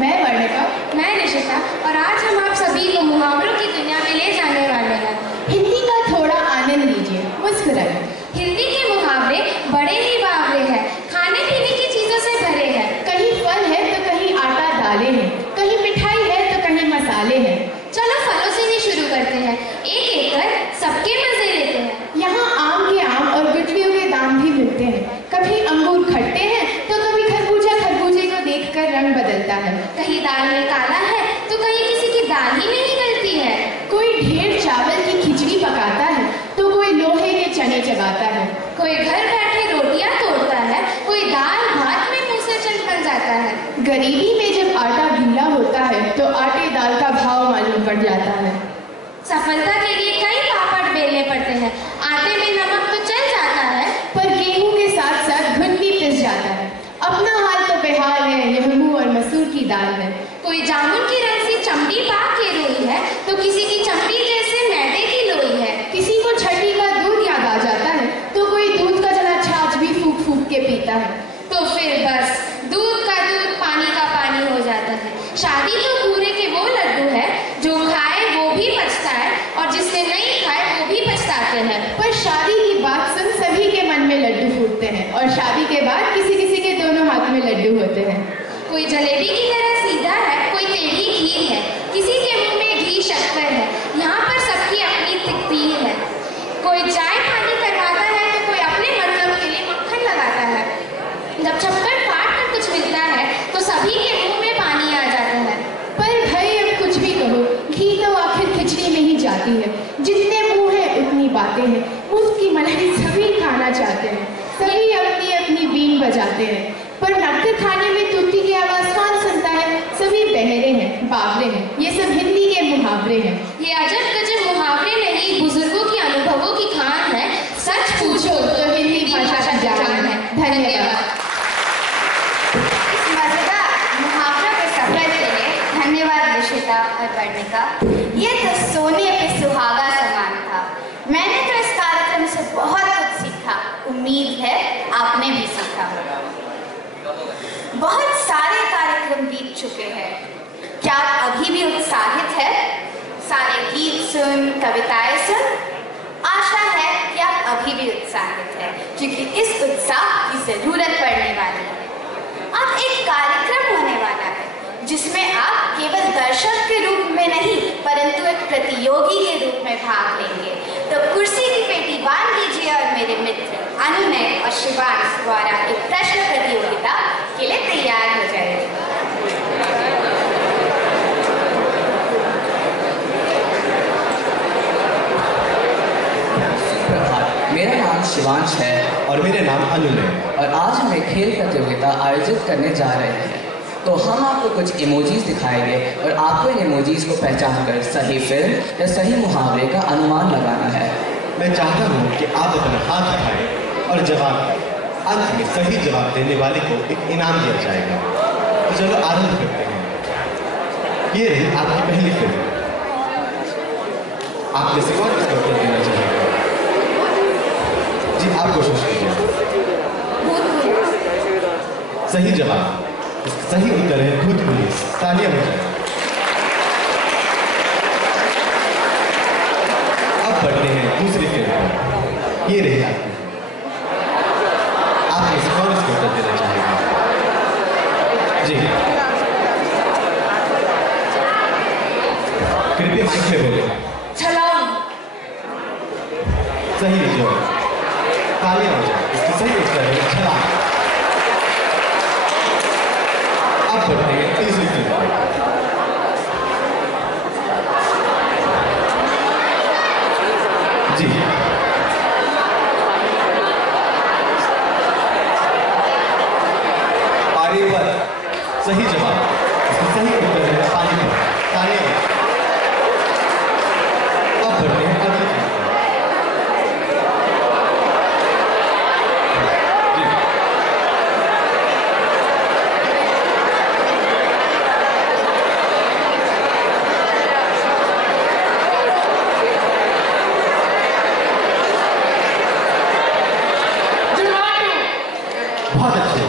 मैं वर्णिका, मैं ऋषिता और आज हम आप सभी को मुहावरों की दुनिया में ले जाने वाले हैं। हिंदी का थोड़ा आनंद लीजिए, मुस्कुराइए। हिंदी के मुहावरे बड़े ही बावरे हैं, खाने पीने की चीजों से भरे हैं। कहीं फल है तो कहीं आटा दालें हैं, कहीं मिठाई है तो कहीं मसाले हैं। चलो फलों से ही शुरू करते हैं, एक एक कर सबके मजे लेते हैं। यहाँ आम के आम और गुठलियों के दाम भी मिलते हैं। कभी अंगूर खट्टे हैं तो कभी खरबूजा खरबूजे को देखकर रंग बदलता है। कहीं दाल में काला है तो कहीं किसी की दाल ही नहीं गलती है। कोई ढेर चावल की खिचड़ी पकाता है तो कोई लोहे के चने चबाता है। कोई घर बैठे रोटियां तोड़ता है, कोई दाल भात में मुंह से चल बन जाता है। गरीबी में जब आटा गीला होता है तो आटे दाल का भाव मालूम पड़ जाता है। सफलता के लिए कई पापड़ बेलने पड़ते हैं, आटे में नमक तो चल जाता है पर गेहूं के साथ साथ घुन भी पिस जाता है। अपना हाल तो बेहाल है, यह मूंग और मसूर की दाल है। कोई जामुन की रंग से चमड़ी पाक के रोई है तो किसी की चमड़ी जैसे मैदे की लोई है। किसी को छठी का दूध याद आ जाता है तो कोई दूध का जला छाछ भी फूक फूक के पीता है। तो फिर बस दूध का दूध पानी का पानी हो जाता है। शादी तो पूरे के वो लड्डू है जो खाए वो भी पछता है और जिसने नहीं खाए वो भी पछताते हैं। पर शादी की बात सुन सभी के मन में लड्डू फूटते हैं और शादी के बाद किसी किसी के दोनों हाथ में लड्डू होते हैं। कोई जलेबी की तरह सीधा है, कोई टेढ़ी खीर है, किसी के मुंह में घी शक्कर है। यहाँ पर सबकी अपनी तकदीर है। कोई चाय पानी करवाता है तो कोई अपने मतलब के लिए मक्खन लगाता है। जब छप्पर फाड़ कर कुछ मिलता है तो सभी के मुंह में पानी आ जाता है। पर भाई अब कुछ भी कहो, घी तो आखिर खिचड़ी में ही जाती है। जितने मुंह है उतनी बातें हैं। मुफ्त की मलाई सभी खाना चाहते हैं, सभी अपनी अपनी बीन बजाते हैं। पर नक्कर खाने में तूती की आवाज कौन सुनता है? सभी बहरे हैं, बावरे हैं। ये सब हिंदी के मुहावरे हैं। ये अजब गजब मुहावरे नहीं, बुजुर्गों की अनुभवों की खान है। सच पूछो तो हिंदी भाषा की जान है। धन्यवाद। इस मजेदार मुहावरों के सफर के लिए धन्यवाद ऋषिता और वर्णिका। ये तो सोने पे सुहागा समान था। मैंने तो इस कार्यक्रम से बहुत कुछ सीखा। उम्मीद है आपने भी सीखा होगा। बहुत सारे कार्यक्रम बीत चुके हैं। क्या आप अभी भी उत्साहित है? सारे गीत सुन, कविताएं सुन? आशा है कि आप अभी भी उत्साहित हैं, क्योंकि इस उत्साह की जरूरत पड़ने वाली है। अब एक कार्यक्रम होने वाला है जिसमें आप केवल दर्शक के रूप में नहीं परंतु एक प्रतियोगी के रूप में भाग लेंगे। तो कुर्सी की पेटी बांध लीजिए और मेरे मित्र अनुनय और शिवांश द्वारा एक प्रश्न प्रतियोगिता के लिए तैयार हो जाएगी। मेरा नाम शिवांश है और मेरा नाम अनुल है और आज हम एक खेल प्रतियोगिता आयोजित करने जा रहे हैं। तो हम आपको कुछ इमोजीज दिखाएंगे और आपको इन इमोजीज को पहचान कर सही फिल्म या सही मुहावरे का अनुमान लगाना है। मैं चाहता हूँ कि आप अपना हाथ उठाएं और जवाब दें। अंत में सही जवाब देने वाले को एक इनाम दिया जाएगा। तो चलो आरंभ करते हैं। ये रही आपकी पहली फिल्म। आप में से कौन इसका उत्तर देना चाहेगा? जी आप कोशिश कीजिए। सही जवाब, इसका सही उत्तर है भूत पुलिस। तालियां हो जाए। अब बढ़ते हैं दूसरी फिल्म पर। ये रही आपकी। आप में से कौन इसका उत्तर देना चाहेगा? जी कृपया माइक पे बोले। छलांग। सही जवाब। तालियां हो जाए। इसका सही उत्तर है छलांग। अब बढ़ते हैं तीसरी फिल्म पर। जी पानीपत। सही जवाब। इसका सही उत्तर है पानीपत। तालियां। अब बढ़ते हैं अगली फिल्म पर। जी बहुत अच्छे।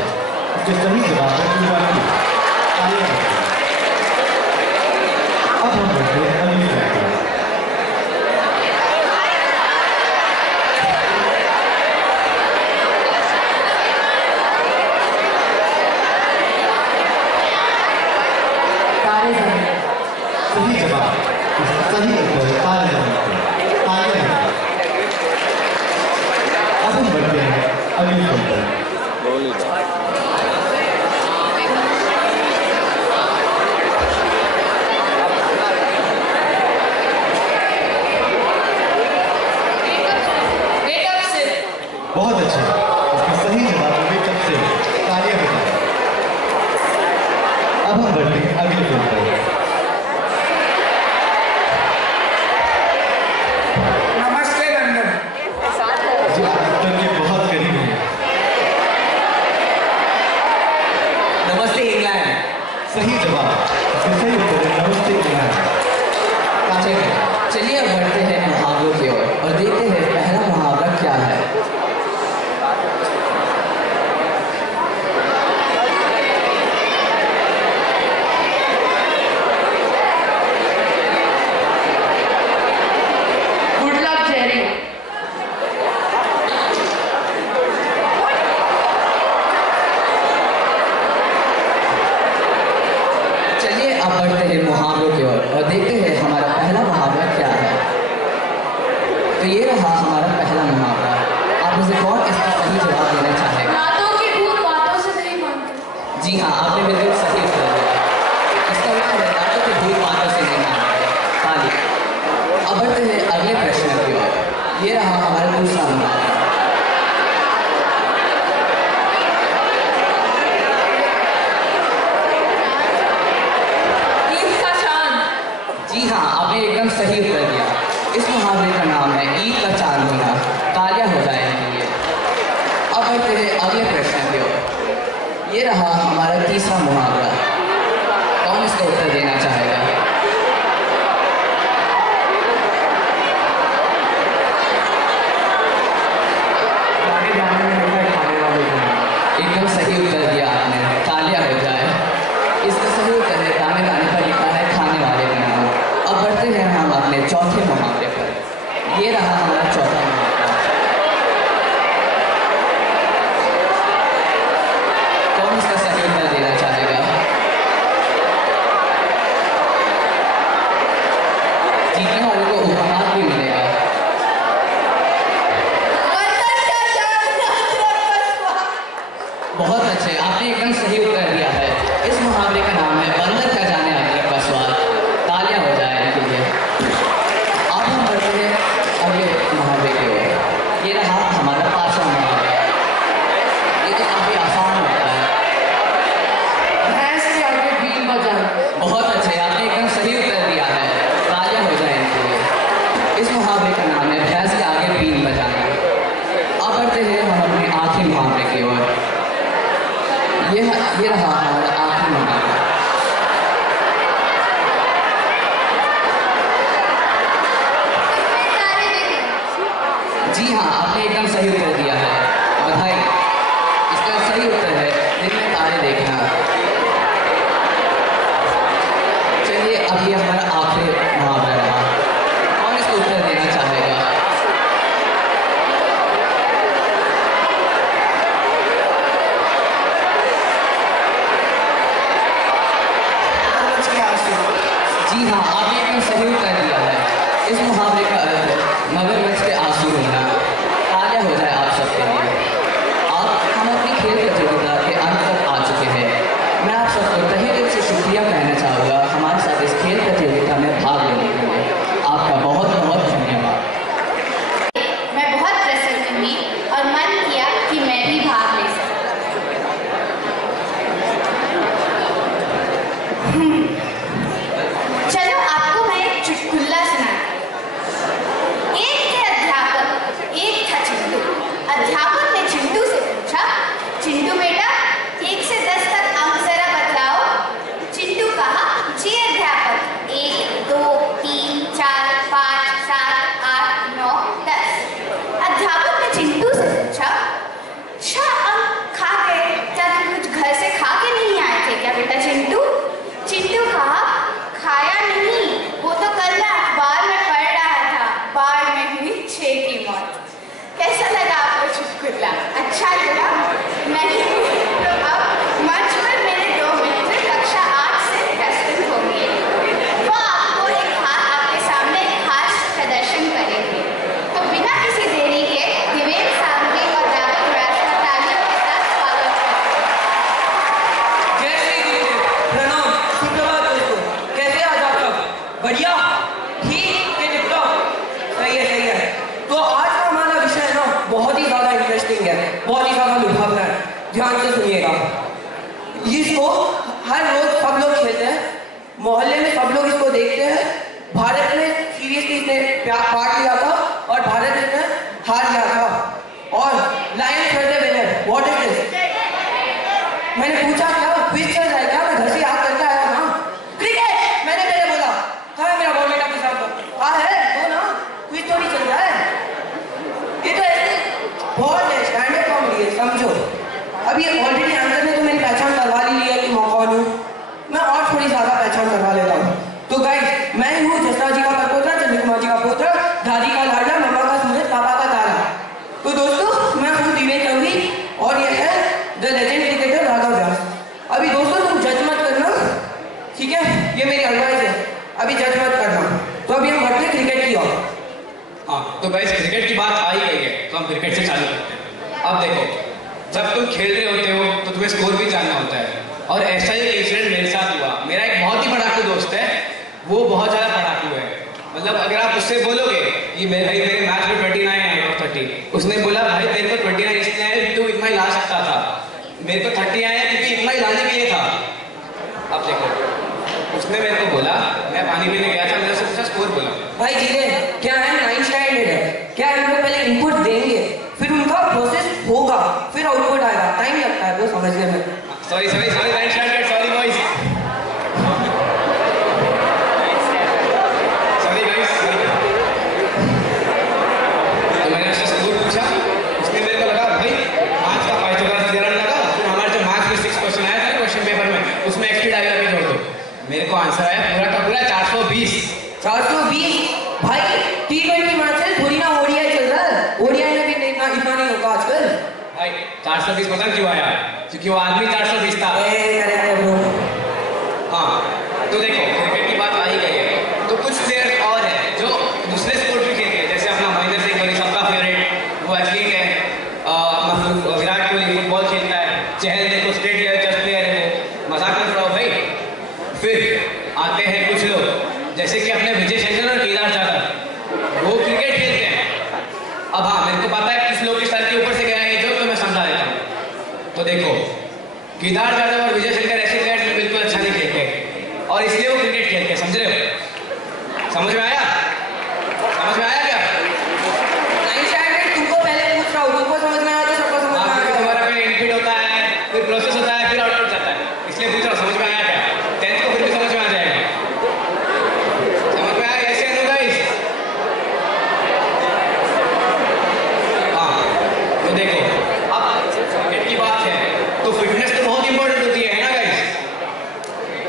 इसके सही जवाब है जुड़वानी। तालियां बजाएं। अब हम बढ़ते हैं अगली फिल्म पर। सही जवाब। इसका सही उत्तर है तारे जमीन पर। तालियां बजाएं। अब हम बढ़ते हैं अगली फिल्म पर। बहुत अच्छे। इसका सही जवाब है कब से। तालियां बजाएं। अब हम बढ़ते हैं अगली फिल्म पर। नमस्ते लंदन। जी आप उत्तर के बहुत करीब हैं। नमस्ते इंग्लैंड। सही जवाब। इसका सही उत्तर है नमस्ते इंग्लैंड। तालियां बजाएं। चलिए अब बढ़ते हैं मुहावरों की ओर और देखते हैं पहला मुहावरा क्या है। Good luck Jerry. चलिए अब बढ़ते हैं मुहावरों की ओर और देखते हैं हमारा पहला मुहावरा क्या है। तो ये रहा हमारा पहला मुहावरा। आप मुझे कौन इसका सही जवाब देना चाहेगा? रातों की भूत बातों से नहीं मानते। जी हाँ, आपने बिल्कुल सही उत्तर दिया। इसका उत्तर है रातों की भूत बातों से नहीं मानते। ताली। अब बढ़ते हैं अगले प्रश्न की ओर। ये रहा हमारा दूसरा मुहावरा। ईद का चांद। जी हाँ, आपने एकदम सही उत्तर दिया। इस मुहावरे का नाम है ईद का चांद होना। तालियां हो जाए इनके लिए। अब बढ़ते हैं अगले प्रश्न की ओर। ये रहा हमारा तीसरा मुहावरा। कौन इसका उत्तर देना चाहेगा? एकदम सही उत्तर दिया आपने। तालियां हो जाए। इसका सही उत्तर है दाने दाने पर लिखा है खाने वाले का नाम। अब बढ़ते हैं हम अपने चौथे मुहावरे पर। ये रहा हमारा चौथा मुहावरा। कौन इसका सही उत्तर देना चाहेगा? बहुत अच्छे, आपने एकदम सही उत्तर दिया है। इस मुहावरे का नाम है बंदर का जाने अदरक का स्वाद। तालियां हो जाए इनके लिए। अब हम बढ़ते हैं अगले मुहावरे की ओर। ये रहा हमारा पांचवा मुहावरा। ये तो काफी आसान होता है। भैंस के आगे बीन बजाना। बहुत अच्छे, आपने एकदम सही उत्तर दिया है। तालियां हो जाए इनके लिए। इस मुहावरे का नाम है भैंस के आगे बीन बजाना। अब बढ़ते हैं हम अपने आखिरी मुहावरे की ओर। ये रहा हमारा आखिरी मुहावरा। जी हाँ, आपने एकदम सही उत्तर दिया है। बधाई। इसका सही उत्तर है दिन में तारे देखना। चलिए, अब ये हमारा आखिरी मुहावरा रहा। कौन इसका उत्तर देना चाहेगा? जी हाँ, आपने एकदम सही उत्तर दिया है। इस मुहावरे का अर्थ है मगरमच्छ के आंसू रोना। तालियां हो जाए आप सबके लिए। हम अपनी खेल प्रतियोगिता के अंत तक आ चुके हैं। मैं आप सबको तहे दिल से शुक्रिया कहना चाहूँगा हमारे साथ इस खेल प्रतियोगिता में भाग लेने के लिए। आपका बहुत बहुत धन्यवाद। मैं बहुत प्रसन्न हुई और मन किया कि मैं भी भाग ले सकूं। चलो आपको मैं एक चुटकुला सुनाती हूँ। एक थे अध्यापक, एक था चिंटू। अध्यापक ने चिंटू से पूछा, चिंटू बेटा 1 से 10 तक अंक जरा बतलाओ। चिंटू कहा, जी अध्यापक 1, 2, 3, 4, 5, 7, 8, 9, 10। अध्यापक ने चिंटू से पूछा, अच्छा अंक खा गए, क्या तुम कुछ घर से खा के नहीं आए थे क्या बेटा चिंटू? चिंटू कहा, खाया नहीं, वो तो कल मैं अखबार में पढ़ रहा था, बाढ़ में हुई 6 की मौत। कैसा लगा आपको चुटकुला? अच्छा लगा? नहीं तो अब मंच पर मेरे 2 मित्र कक्षा 8 से प्रस्तुत होंगे। वो आपको एक आपके सामने खास प्रदर्शन करेंगे। तो बिना किसी देरी के दिवेश सामने और दावत व्यास का तालियों के साथ स्वागत करते हैं। जय श्री गुरुदेव। प्रणाम। सुप्रभात दोस्तों। कैसे आज आप सब? बढ़िया? ठीक के टिप-टॉप? सही है, सही है। तो आज का हमारा विषय ना बहुत ही ज्यादा इंटरेस्टिंग है, बहुत ही ज्यादा लुभावना है। ध्यान से सुनिएगा। इसको हर रोज सब लोग खेलते हैं, मोहल्ले में सब लोग इसको देखते हैं। भारत में सीरियसली इसने पार्ट लिया था और भारत इसने हार गया था। और Lions were the winner. What is this? मैंने पूछा क्या क्विज चल रहा है क्या? मैं घर से याद करके आया ना। क्रिकेट मैंने पहले बोला। कहाँ है मेरा बॉलमेट आपके साथ? हाँ है, वो ना क्विज तो नहीं चल रहा है। ये तो ऐसे बहुत है, स्टैंडर्ड कॉमेडी है, समझो। अभी ऑलरेडी एंकर ने तो मेरी पहचान करवा ली है कि मैं कौन हूँ। मैं और थोड़ी ज्यादा पहचान करवा लेता हूँ। तो गाइस, मैं हूँ जसरा जी का परपोता, चंद्रकुमार जी का पोता, दादी का लाडला, मम्मा का सूरज, पापा का तारा। तो दोस्तों, मैं हूँ दिवेश रवि और ये है द लेजेंड क्रिकेटर राघव व्यास। अभी दोस्तों तुम जज मत करना, ठीक है? ये मेरी एडवाइस है, अभी जज मत करना। तो अभी हम बढ़ते क्रिकेट की ओर। हाँ, तो गाइस क्रिकेट की बात आ ही गई है, तो हम क्रिकेट से चालू करते हैं। अब देखो, जब तुम खेल रहे होते हो तो तुम्हें स्कोर भी जानना होता है। और ऐसा ही एक इंसिडेंट मेरे साथ हुआ। मेरा एक बहुत ही पढ़ाकू दोस्त है, वो बहुत ज़्यादा पढ़ाकू है। मतलब अगर आप उससे बोलोगे कि मेरे मैच में 29 आए और 30, उसने बोला भाई मेरे को 29 इसलिए आए तू इतना ही ला सकता था, मेरे को 30 आया क्योंकि इतना ही लाने के लिए था। अब देखो, उसने मेरे को बोला, मैं पानी पीने गया था, मैंने उससे पूछा स्कोर बोला। भाई जीरे क्या है, 9th स्टैंडर्ड है क्या? हम लोग पहले इनपुट देंगे, फिर उनका प्रोसेस होगा, फिर आउटपुट आएगा, टाइम लगता है वो समझने में। Sorry 9th standard, sorry boys. Sorry guys. तो मैंने उससे स्कोर पूछा, उसने मेरे को लगा भाई आज का पाइथागोरस थ्योरम लगा, फिर हमारे जो मैथ्स में 6 क्वेश्चन आया था क्वेश्चन पेपर में, उसमें एक्सपी डायग्राम भी जोड़ दो। मेरे को आंसर आया पूरा का पूरा 420। 420 भाई, T20 मैच है, थोड़ी ना ओडीआई चल रहा है। ओडीआई में भी इतना नहीं होगा आजकल। भाई 420 पता क्यों आया? क्योंकि वो आदमी 420 था। ब्रो। हाँ, तो देखो क्रिकेट की बात आ ही गई है, तो कुछ प्लेयर्स और हैं जो दूसरे स्पोर्ट भी खेलते हैं, जैसे अपना महेंद्र सिंह धोनी सबका फेवरेट, वो एथलीट है। विराट कोहली फुटबॉल खेलता है, चहल देखो स्टेट लेवल चेस प्लेयर है वो, मजाक मत उड़ाओ भाई। फिर आते हैं कुछ लोग जैसे कि अपने विजय शंकर और केदार जाधव, वो क्रिकेट खेलते हैं। अब हाँ, मेरे को पता है किस लोग के सर के ऊपर से गया है जो, तो मैं समझा देता हूँ। तो देखो, केदार जाधव और विजय शंकर ऐसे प्लेयर जो बिल्कुल अच्छा नहीं खेलते और इसलिए वो क्रिकेट खेलते हैं, समझ रहे हो? समझ में आया? समझ में आया क्या? नहीं शायद तुमको पहले पूछ रहा हूँ, तुमको समझ में आया तो सबको समझ में आया। तुम्हारा पहले इनपुट होता है, फिर प्रोसेस होता है, फिर आउटपुट जाता है, इसलिए पूछ रहा हूँ समझ में आया क्या? 10th को फिर भी समझ में आ जाएगा। समझ में आया? ऐसे है गाइस? हाँ, तो देखो अब क्रिकेट की बात है तो फिटनेस तो बहुत इंपॉर्टेंट होती है ना गाइस?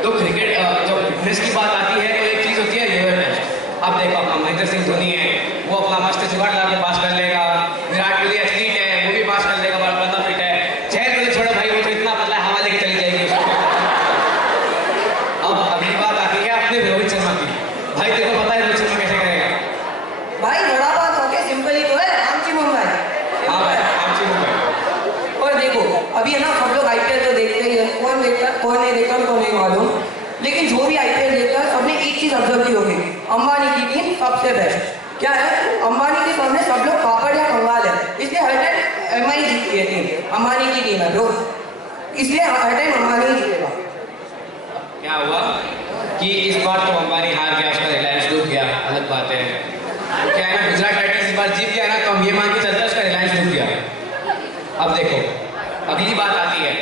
तो क्रिकेट जब फिटनेस की बात आती है तो एक चीज होती है लीवर टेस्ट। अब देखो अपना महेंद्र सिंह धोनी है, वो अपना मस्त जुगाड़ ला के पास कर लेगा। विराट कोहली एथलीट है, वो भी पास कर लेगा, बड़ा फिट है। चहल को तो छोड़ो भाई, वो तो इतना पतला है, हवा लेके चली जाएगी उसको। अब अगली बात आती है अपने रोहित शर्मा की। भाई तेरे को पता है रोहित शर्मा कैसे करेगा? भाई बड़ा बात हो गया, सिंपल ही तो है, आमची मुंबई। हाँ भाई, आमची मुंबई। और देखो अभी है ना, सब लोग आईपीएल तो देखते ही है, कौन देखता है कौन नहीं देखता उनको नहीं मालूम, लेकिन जो भी आईपीएल देखता है सबने एक चीज ऑब्जर्व की होगी, अंबानी की टीम सबसे बेस्ट। क्या है, अंबानी के सामने सब लोग पापड़ या कंगाल है, इसलिए हर टाइम एमआई जीतती है टीम, अंबानी की टीम है ब्रो, इसलिए हर टाइम अंबानी ही जीतेगा। क्या हुआ कि इस बार तो अंबानी हार गया, उसका रिलायंस डूब गया, अलग बात है। क्या है ना, गुजरात टाइटंस इस बार जीत गया ना, तो हम ये मान के चलते हैं उसका रिलायंस डूब गया। अब देखो अगली बात आती है,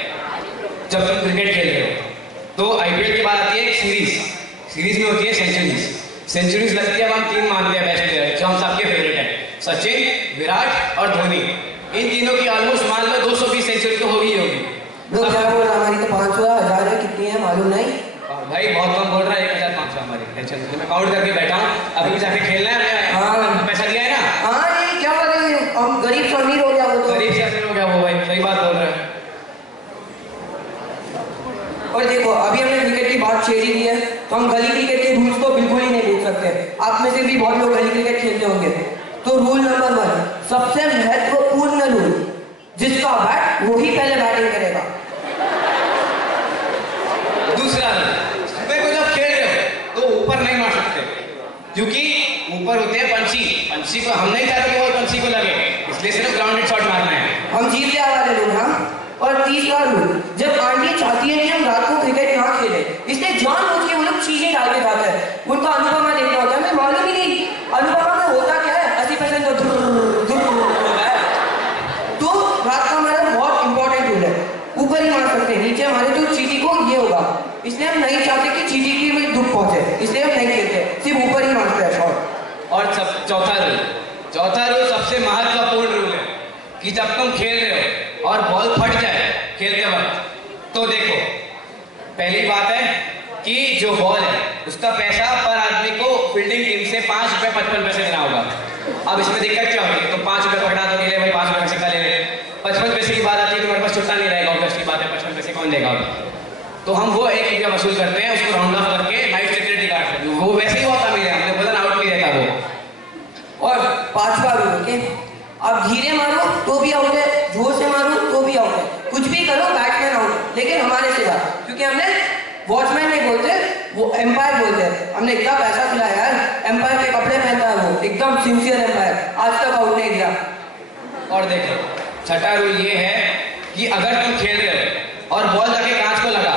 जब तुम क्रिकेट खेल रहे हो तो आईपीएल की बात आती है एक सीरीज में होती है सेंचुरीज लगती है। अब हम 3 मानते हैं बेस्ट प्लेयर जो हम सबके फेवरेट है, सचिन, विराट और धोनी। इन तीनों की ऑलमोस्ट मान लो 220 सेंचुरी तो होगी ही होगी। लोग क्या बोल रहा है, हमारी तो 500 है, 1000 है, कितनी है मालूम नहीं भाई, बहुत कम बोल रहा है, 1500 हमारी। टेंशन नहीं, मैं काउंट करके बैठा हूँ, अभी जाके खेलना है। हाँ पैसा दिया है ना? हाँ नहीं, क्या बोल रहे हैं, हम गरीब से अमीर हो गया, वो तो गरीब से अमीर हो गया वो, भाई सही बात बोल रहे हैं। और देखो अभी हमने क्रिकेट की बात छेड़ी दी है, तो हम गली क्रिकेट के रूल्स को बिल्कुल ही नहीं भूल सकते। आप में से भी बहुत लोग गली क्रिकेट खेलते होंगे, तो रूल नंबर 1, सबसे महत्वपूर्ण रूल, जिसका बैट वो ही पहले बैटिंग करेगा। दूसरा रूल, सुबह को जब खेल रहे हो तो ऊपर नहीं मार सकते, क्योंकि ऊपर होते हैं पंछी को हम नहीं चाहते कि वो पंछी को लगे, इसलिए सिर्फ ग्राउंडेड शॉट मारना है। हम जीत गया वाले लोग। हाँ, और तीसरा रूल, जब आंटी चाहती है कि हम रात को क्रिकेट ना खेले, इसलिए जानबूझ के वो लोग चीजें डाल के जाते हैं। उनका अनुपमा देखना होता है, मैं मालूम ही नहीं अनुपमा में होता क्या है, 80% तो होता है। तो रात का हमारा बहुत इंपॉर्टेंट रूल है, ऊपर ही मार सकते हैं, नीचे हमारे तो चीटी को ये होगा, इसलिए हम नहीं चाहते कि चीटी की में दुख पहुंचे, इसलिए हम नहीं खेलते, सिर्फ ऊपर ही मारते हैं शॉट। और चौथा रूल सबसे महत्वपूर्ण रूल है कि जब तुम खेल रहे हो और बॉल फट जाए खेलते वक्त, तो देखो पहली बात है कि जो बॉल है उसका पैसा पर आदमी को फील्डिंग टीम से 5 रुपए 55 पैसे देना होगा। अब इसमें दिक्कत क्या होगी, तो 5 रुपए पकड़ा तो ले भाई, 5 रुपए पैसे का ले ले। 55 पैसे की बात आती है, तुम्हारे पास छुट्टा नहीं रहेगा, ऑब्वियस की बात है, 55 पैसे कौन देगा? तो हम वो 1 रुपया वसूल करते हैं, उसको राउंड ऑफ करके नाइट सिक्योरिटी गार्ड करते हैं, वो वैसे ही होता मिले, हमने बोला आउट नहीं रहता वो। और 5वां रूल, ओके, अब धीरे मारो तो भी आउट है, जोर से मारो तो भी आउट है, कुछ भी करो बैट्समैन आउट, लेकिन हमारे सिवा, क्योंकि हमने वॉचमैन नहीं बोलते, वो एम्पायर बोलते हैं। हमने इतना पैसा खिलाया यार, एम्पायर के कपड़े पहनता है वो, एकदम सिंसियर एम्पायर, आज तक आउट नहीं दिया। और देखो छठा रूल ये है कि अगर तुम खेल रहे हो और बॉल जाके कांच को लगा,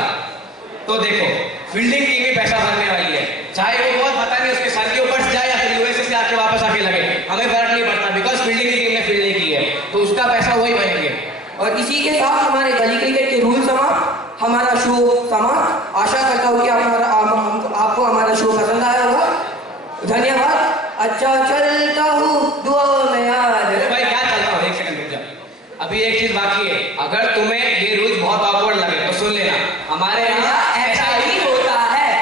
तो देखो फील्डिंग टीम ही पैसा भरने वाली है, चाहे वो बॉल पता नहीं उसके सर के ऊपर से जाए या फिर यूएसए से आके वापस आके लगे, हमें फर्क नहीं पड़ता, बिकॉज फील्डिंग की टीम ने फील्डिंग की है, तो उसका पैसा वही भरेंगे। और इसी के साथ हमारे गली क्रिकेट के रूल समाप्त, हमारा शो समाप्त। आशा करता हूँ कि आपको हमारा शो पसंद आया होगा। धन्यवाद। अच्छा चलता हूँ दुआ में याद। भाई क्या चलता हूँ, 1 सेकंड रुक जा, अभी एक चीज बाकी है। अगर तुम्हें ये रूल बहुत ऑकवर्ड लगे तो सुन लेना, हमारे यहाँ ऐसा ही होता है।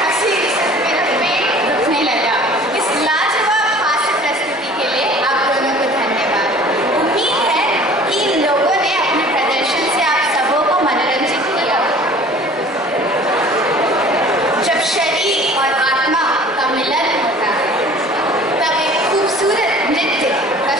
हंसी से मेरा पेट दुखने लगा। इस लाजवाब हास्य प्रस्तुति के लिए आप दोनों को धन्यवाद। उम्मीद है कि इन लोगों ने अपने प्रदर्शन से आप सबों को मनोरंजित किया। जब शरीर और आत्मा का मिलन होता है, तब एक खूबसूरत नृत्य का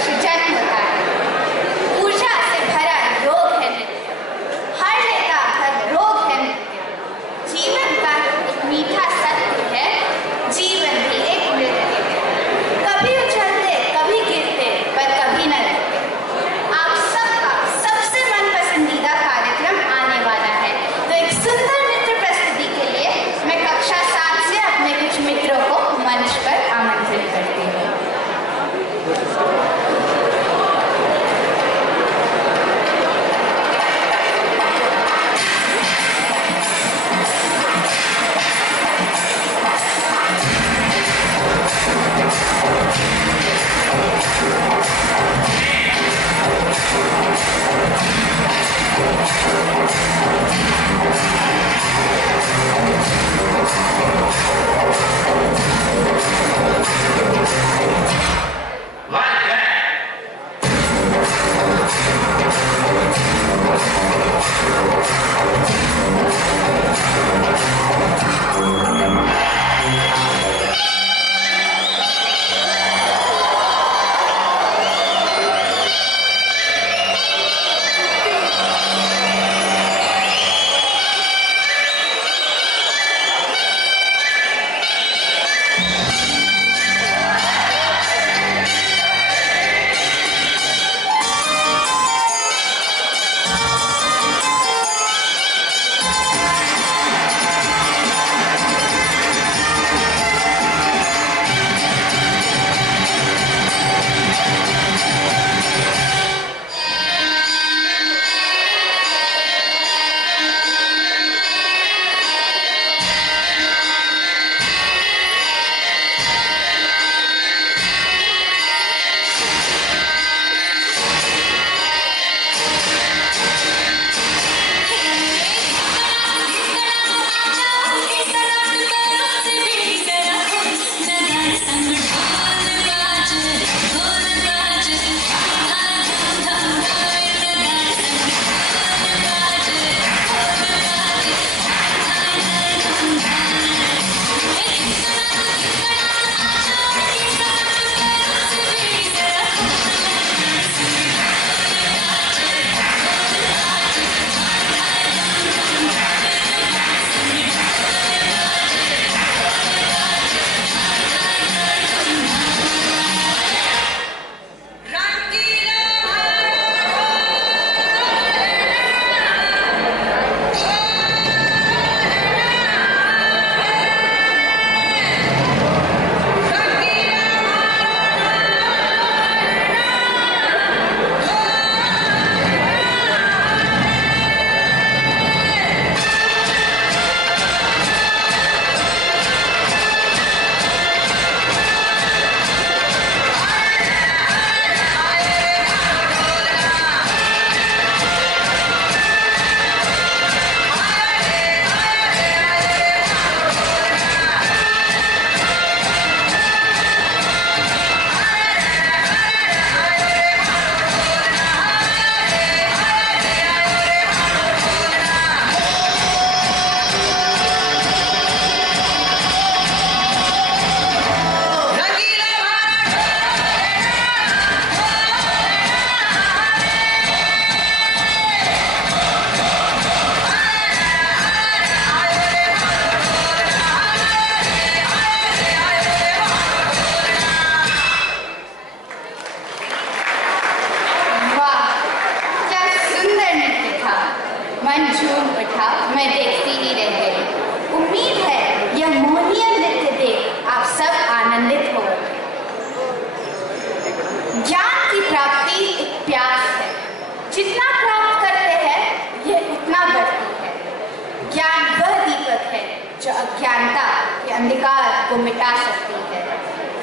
को मिटा सकती है।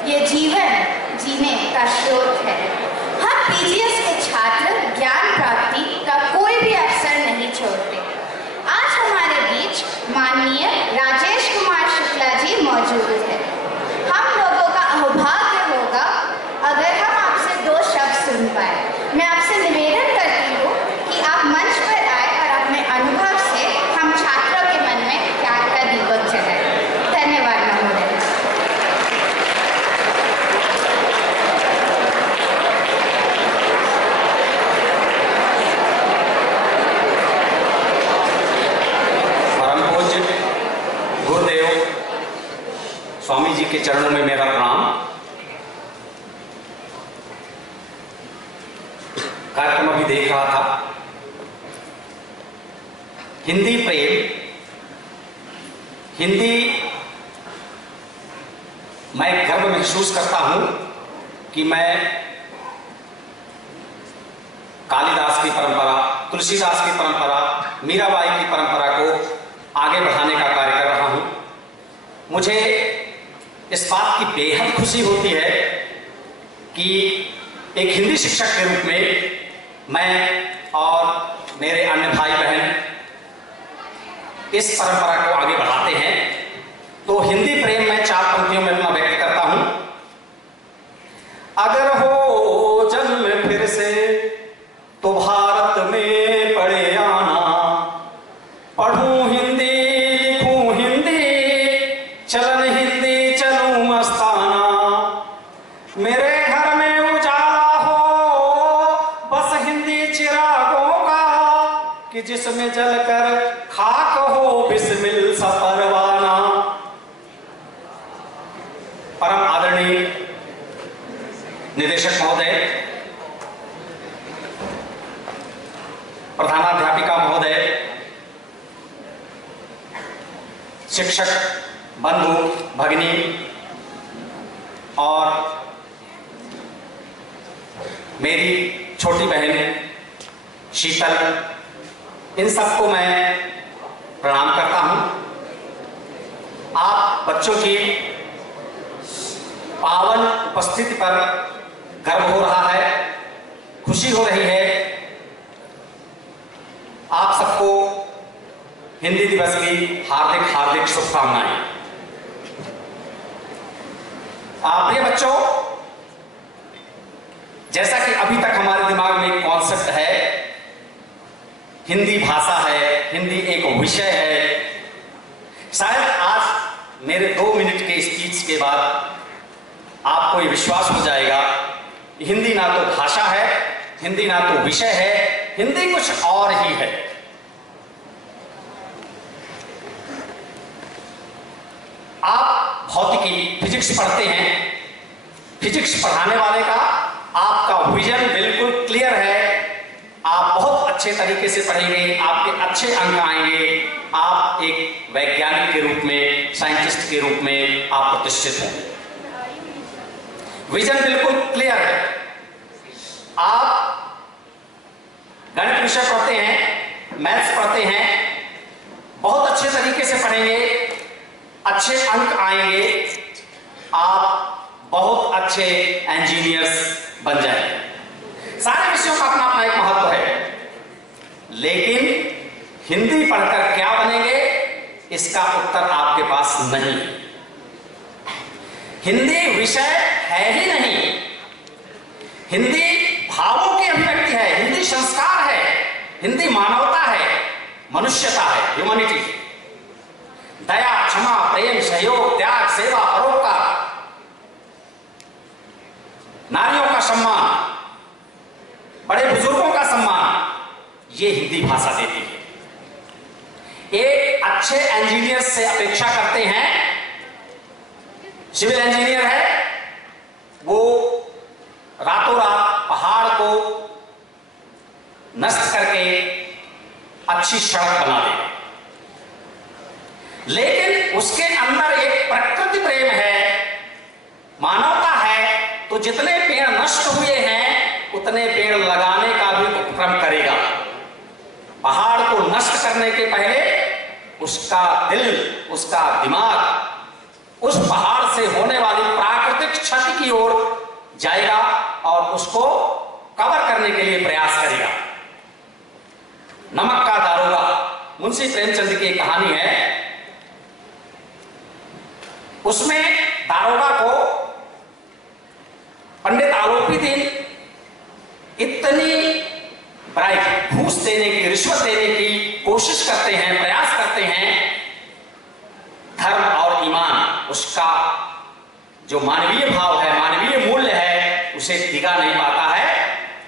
ये जीवन जीने का स्रोत है। हम पीजीएस के छात्र ज्ञान प्राप्ति का कोई भी अवसर नहीं छोड़ते। आज हमारे बीच माननीय राजेश कुमार शुक्ला जी मौजूद है। हम लोगों का अहोभाग्य होगा अगर हम आपसे 2 शब्द सुन पाए। मैं आपसे निवेदन करती हूँ कि आप मंच पर आए और अपने अनुभव से हम छात्रों के मन में ज्ञान का दीपक जलाएं। धन्यवाद महोदय। परम पूज्य गुरुदेव स्वामी जी के चरणों में मेरा प्रणाम। कार्यक्रम अभी देख रहा था, हिंदी प्रेम, हिंदी मैं गर्व महसूस करता हूं कि मैं कालिदास की परंपरा, तुलसीदास की परंपरा, मीराबाई की परंपरा को आगे बढ़ाने का कार्य कर रहा हूं। मुझे इस बात की बेहद खुशी होती है कि एक हिंदी शिक्षक के रूप में मैं और मेरे अन्य भाई बहन इस परंपरा को आगे बढ़ाते हैं। तो हिंदी प्रेम मैं 4 पंक्तियों में अपना व्यक्त करता हूं। अगर हो जन्म फिर से तो भारत में पढ़े आना, पढ़ूं हिंदी लिखूं हिंदी, चलन हिंदी चलूं मस्ताना, मेरे घर में उजाला हो बस हिंदी चिरागों का, कि जिसमें जलकर खाक हो बिस्मिल सा परवाना। परम आदरणीय निदेशक महोदय, प्रधानाध्यापिका महोदय, शिक्षक बंधु भगिनी और मेरी छोटी बहन शीतल, इन सबको मैं प्रणाम करता हूं। आप बच्चों की पावन उपस्थिति पर गर्व हो रहा है, खुशी हो रही है। आप सबको हिंदी दिवस की हार्दिक हार्दिक शुभकामनाएं। प्रिय बच्चों, जैसा कि अभी तक हमारे दिमाग में एक कॉन्सेप्ट है, हिंदी भाषा है, हिंदी एक विषय है। शायद आज मेरे 2 मिनट के स्पीच के बाद आपको ये विश्वास हो जाएगा, हिंदी ना तो भाषा है, हिंदी ना तो विषय है, हिंदी कुछ और ही है। आप भौतिकी फिजिक्स पढ़ते हैं, फिजिक्स पढ़ाने वाले का आपका विजन बिल्कुल क्लियर है। आप बहुत अच्छे तरीके से पढ़ेंगे, आपके अच्छे अंक आएंगे, आप एक वैज्ञानिक के रूप में, साइंटिस्ट के रूप में आप प्रतिष्ठित होंगे। विजन बिल्कुल क्लियर है। आप गणित विषय पढ़ते हैं, मैथ्स पढ़ते हैं, बहुत अच्छे तरीके से पढ़ेंगे, अच्छे अंक आएंगे, आप बहुत अच्छे इंजीनियर्स बन जाएंगे। सारे विषयों का अपना अपना एक महत्व है, लेकिन हिंदी पढ़कर क्या बनेंगे, इसका उत्तर आपके पास नहीं। हिंदी विषय है ही नहीं, हिंदी भावों की अभिव्यक्ति है, हिंदी संस्कार है, हिंदी मानवता है, मनुष्यता है, ह्यूमैनिटी। दया, क्षमा, प्रेम, सहयोग, त्याग, सेवा, परोपकार, नारियों का सम्मान, बड़े बुजुर्गों का सम्मान, ये हिंदी भाषा देती है। एक अच्छे इंजीनियर से अपेक्षा करते हैं, सिविल इंजीनियर है, वो रातों रात पहाड़ को नष्ट करके अच्छी सड़क बना दे, लेकिन उसके अंदर एक प्रकृति प्रेम है, मानवता है, तो जितने पेड़ नष्ट हुए हैं उतने पेड़ लगाने का भी उपक्रम करेगा। पहाड़ को नष्ट करने के पहले उसका दिल, उसका दिमाग उस पहाड़ से होने वाली प्राकृतिक क्षति की ओर जाएगा और उसको कवर करने के लिए प्रयास करेगा। नमक का दारोगा मुंशी प्रेमचंद की एक कहानी है। उसमें दारोगा को पंडित आलोपीदीन इतनी ब्राइब घूस देने की, रिश्वत देने की कोशिश करते हैं, प्रयास करते हैं, धर्म और ईमान, उसका जो मानवीय भाव है, मानवीय मूल्य है, उसे दिगा नहीं पाता है।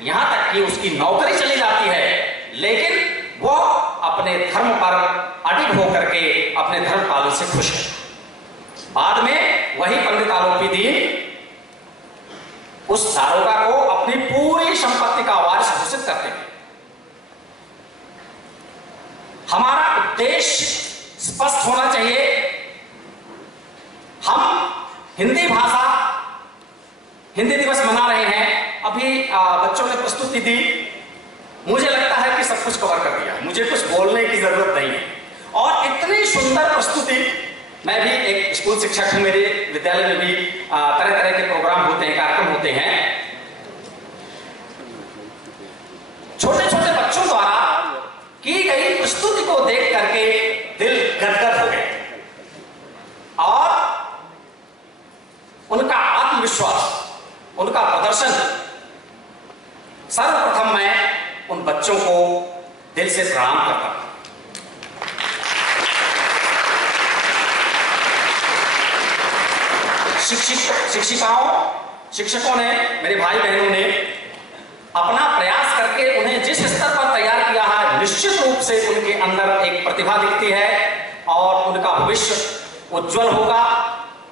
यहां तक कि उसकी नौकरी चली जाती है, लेकिन वो अपने धर्म पर अडिग होकर के अपने धर्म पालन से खुश है। बाद में वही पंडित आलोपीदीन उस दारोगा को अपनी पूरी संपत्ति का वारिस घोषित करते हैं। हमारा उद्देश्य स्पष्ट होना चाहिए। हम हिंदी भाषा, हिंदी दिवस मना रहे हैं। अभी बच्चों ने प्रस्तुति दी, मुझे लगता है कि सब कुछ कवर कर दिया, मुझे कुछ बोलने की जरूरत नहीं है। और इतनी सुंदर प्रस्तुति, मैं भी एक स्कूल शिक्षक हूं, मेरे विद्यालय में भी तरह तरह के प्रोग्राम होते हैं, कार्यक्रम होते हैं। छोटे छोटे बच्चों द्वारा की गई प्रस्तुति को देख करके दिल गदगद हो गए और उनका आत्मविश्वास, उनका प्रदर्शन, सर्वप्रथम मैं उन बच्चों को दिल से प्रणाम करता हूं। शिक्षिकाओं, शिक्षकों ने, मेरे भाई बहनों ने अपना प्रयास करके उन्हें जिस स्तर पर तैयार किया है, निश्चित रूप से उनके अंदर एक प्रतिभा दिखती है और उनका भविष्य उज्जवल होगा।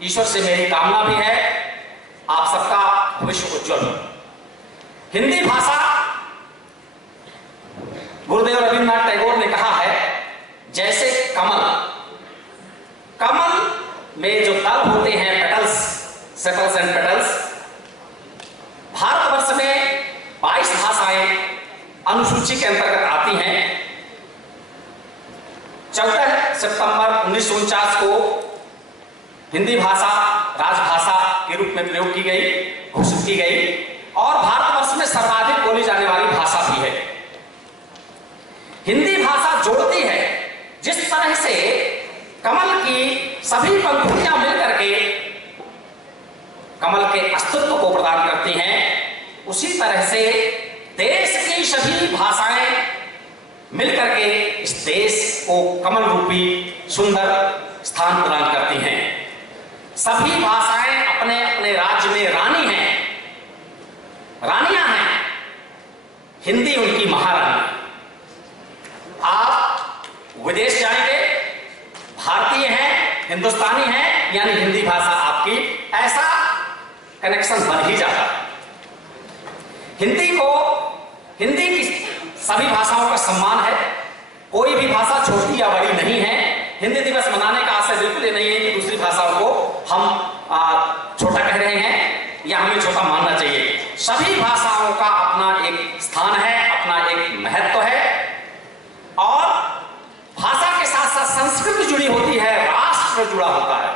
ईश्वर से मेरी कामना भी है, आप सबका भविष्य उज्जवल हो। हिंदी भाषा, गुरुदेव रविन्द्रनाथ टैगोर ने कहा है, जैसे कमल, कमल में जो दल होते हैं, petals, sepals and petals, Bharatvarsh में 22 भाषाएं अनुसूची के अंतर्गत आती हैं। 14 सितंबर 1949 को हिंदी भाषा राजभाषा के रूप में प्रयोग की गई, घोषित की गई और भारतवर्ष में सर्वाधिक बोली जाने वाली भाषा भी है। हिंदी भाषा जोड़ती है, जिस तरह से कमल की सभी पंखुड़ियां मिलकर के कमल के अस्तित्व को प्रदान करती हैं, उसी तरह से देश की सभी भाषाएं मिलकर के इस देश को कमल रूपी सुंदर स्थान प्रदान करती हैं। सभी भाषाएं अपने अपने राज्य में रानी हैं, रानियां हैं। हिंदी उनकी महारानी। आप विदेश जाएंगे, भारतीय हैं, हिंदुस्तानी हैं, यानी हिंदी भाषा आपकी, ऐसा कनेक्शन बन ही जाता है। हिंदी की सभी भाषाओं का सम्मान है, कोई भी भाषा छोटी या बड़ी नहीं है। हिंदी दिवस मनाने का आशय बिल्कुल ये नहीं है कि दूसरी भाषाओं को हम छोटा कह रहे हैं या हमें छोटा मानना चाहिए। सभी भाषाओं का अपना एक स्थान है, अपना एक महत्व है और भाषा के साथ साथ संस्कृति जुड़ी होती है, राष्ट्र जुड़ा होता है।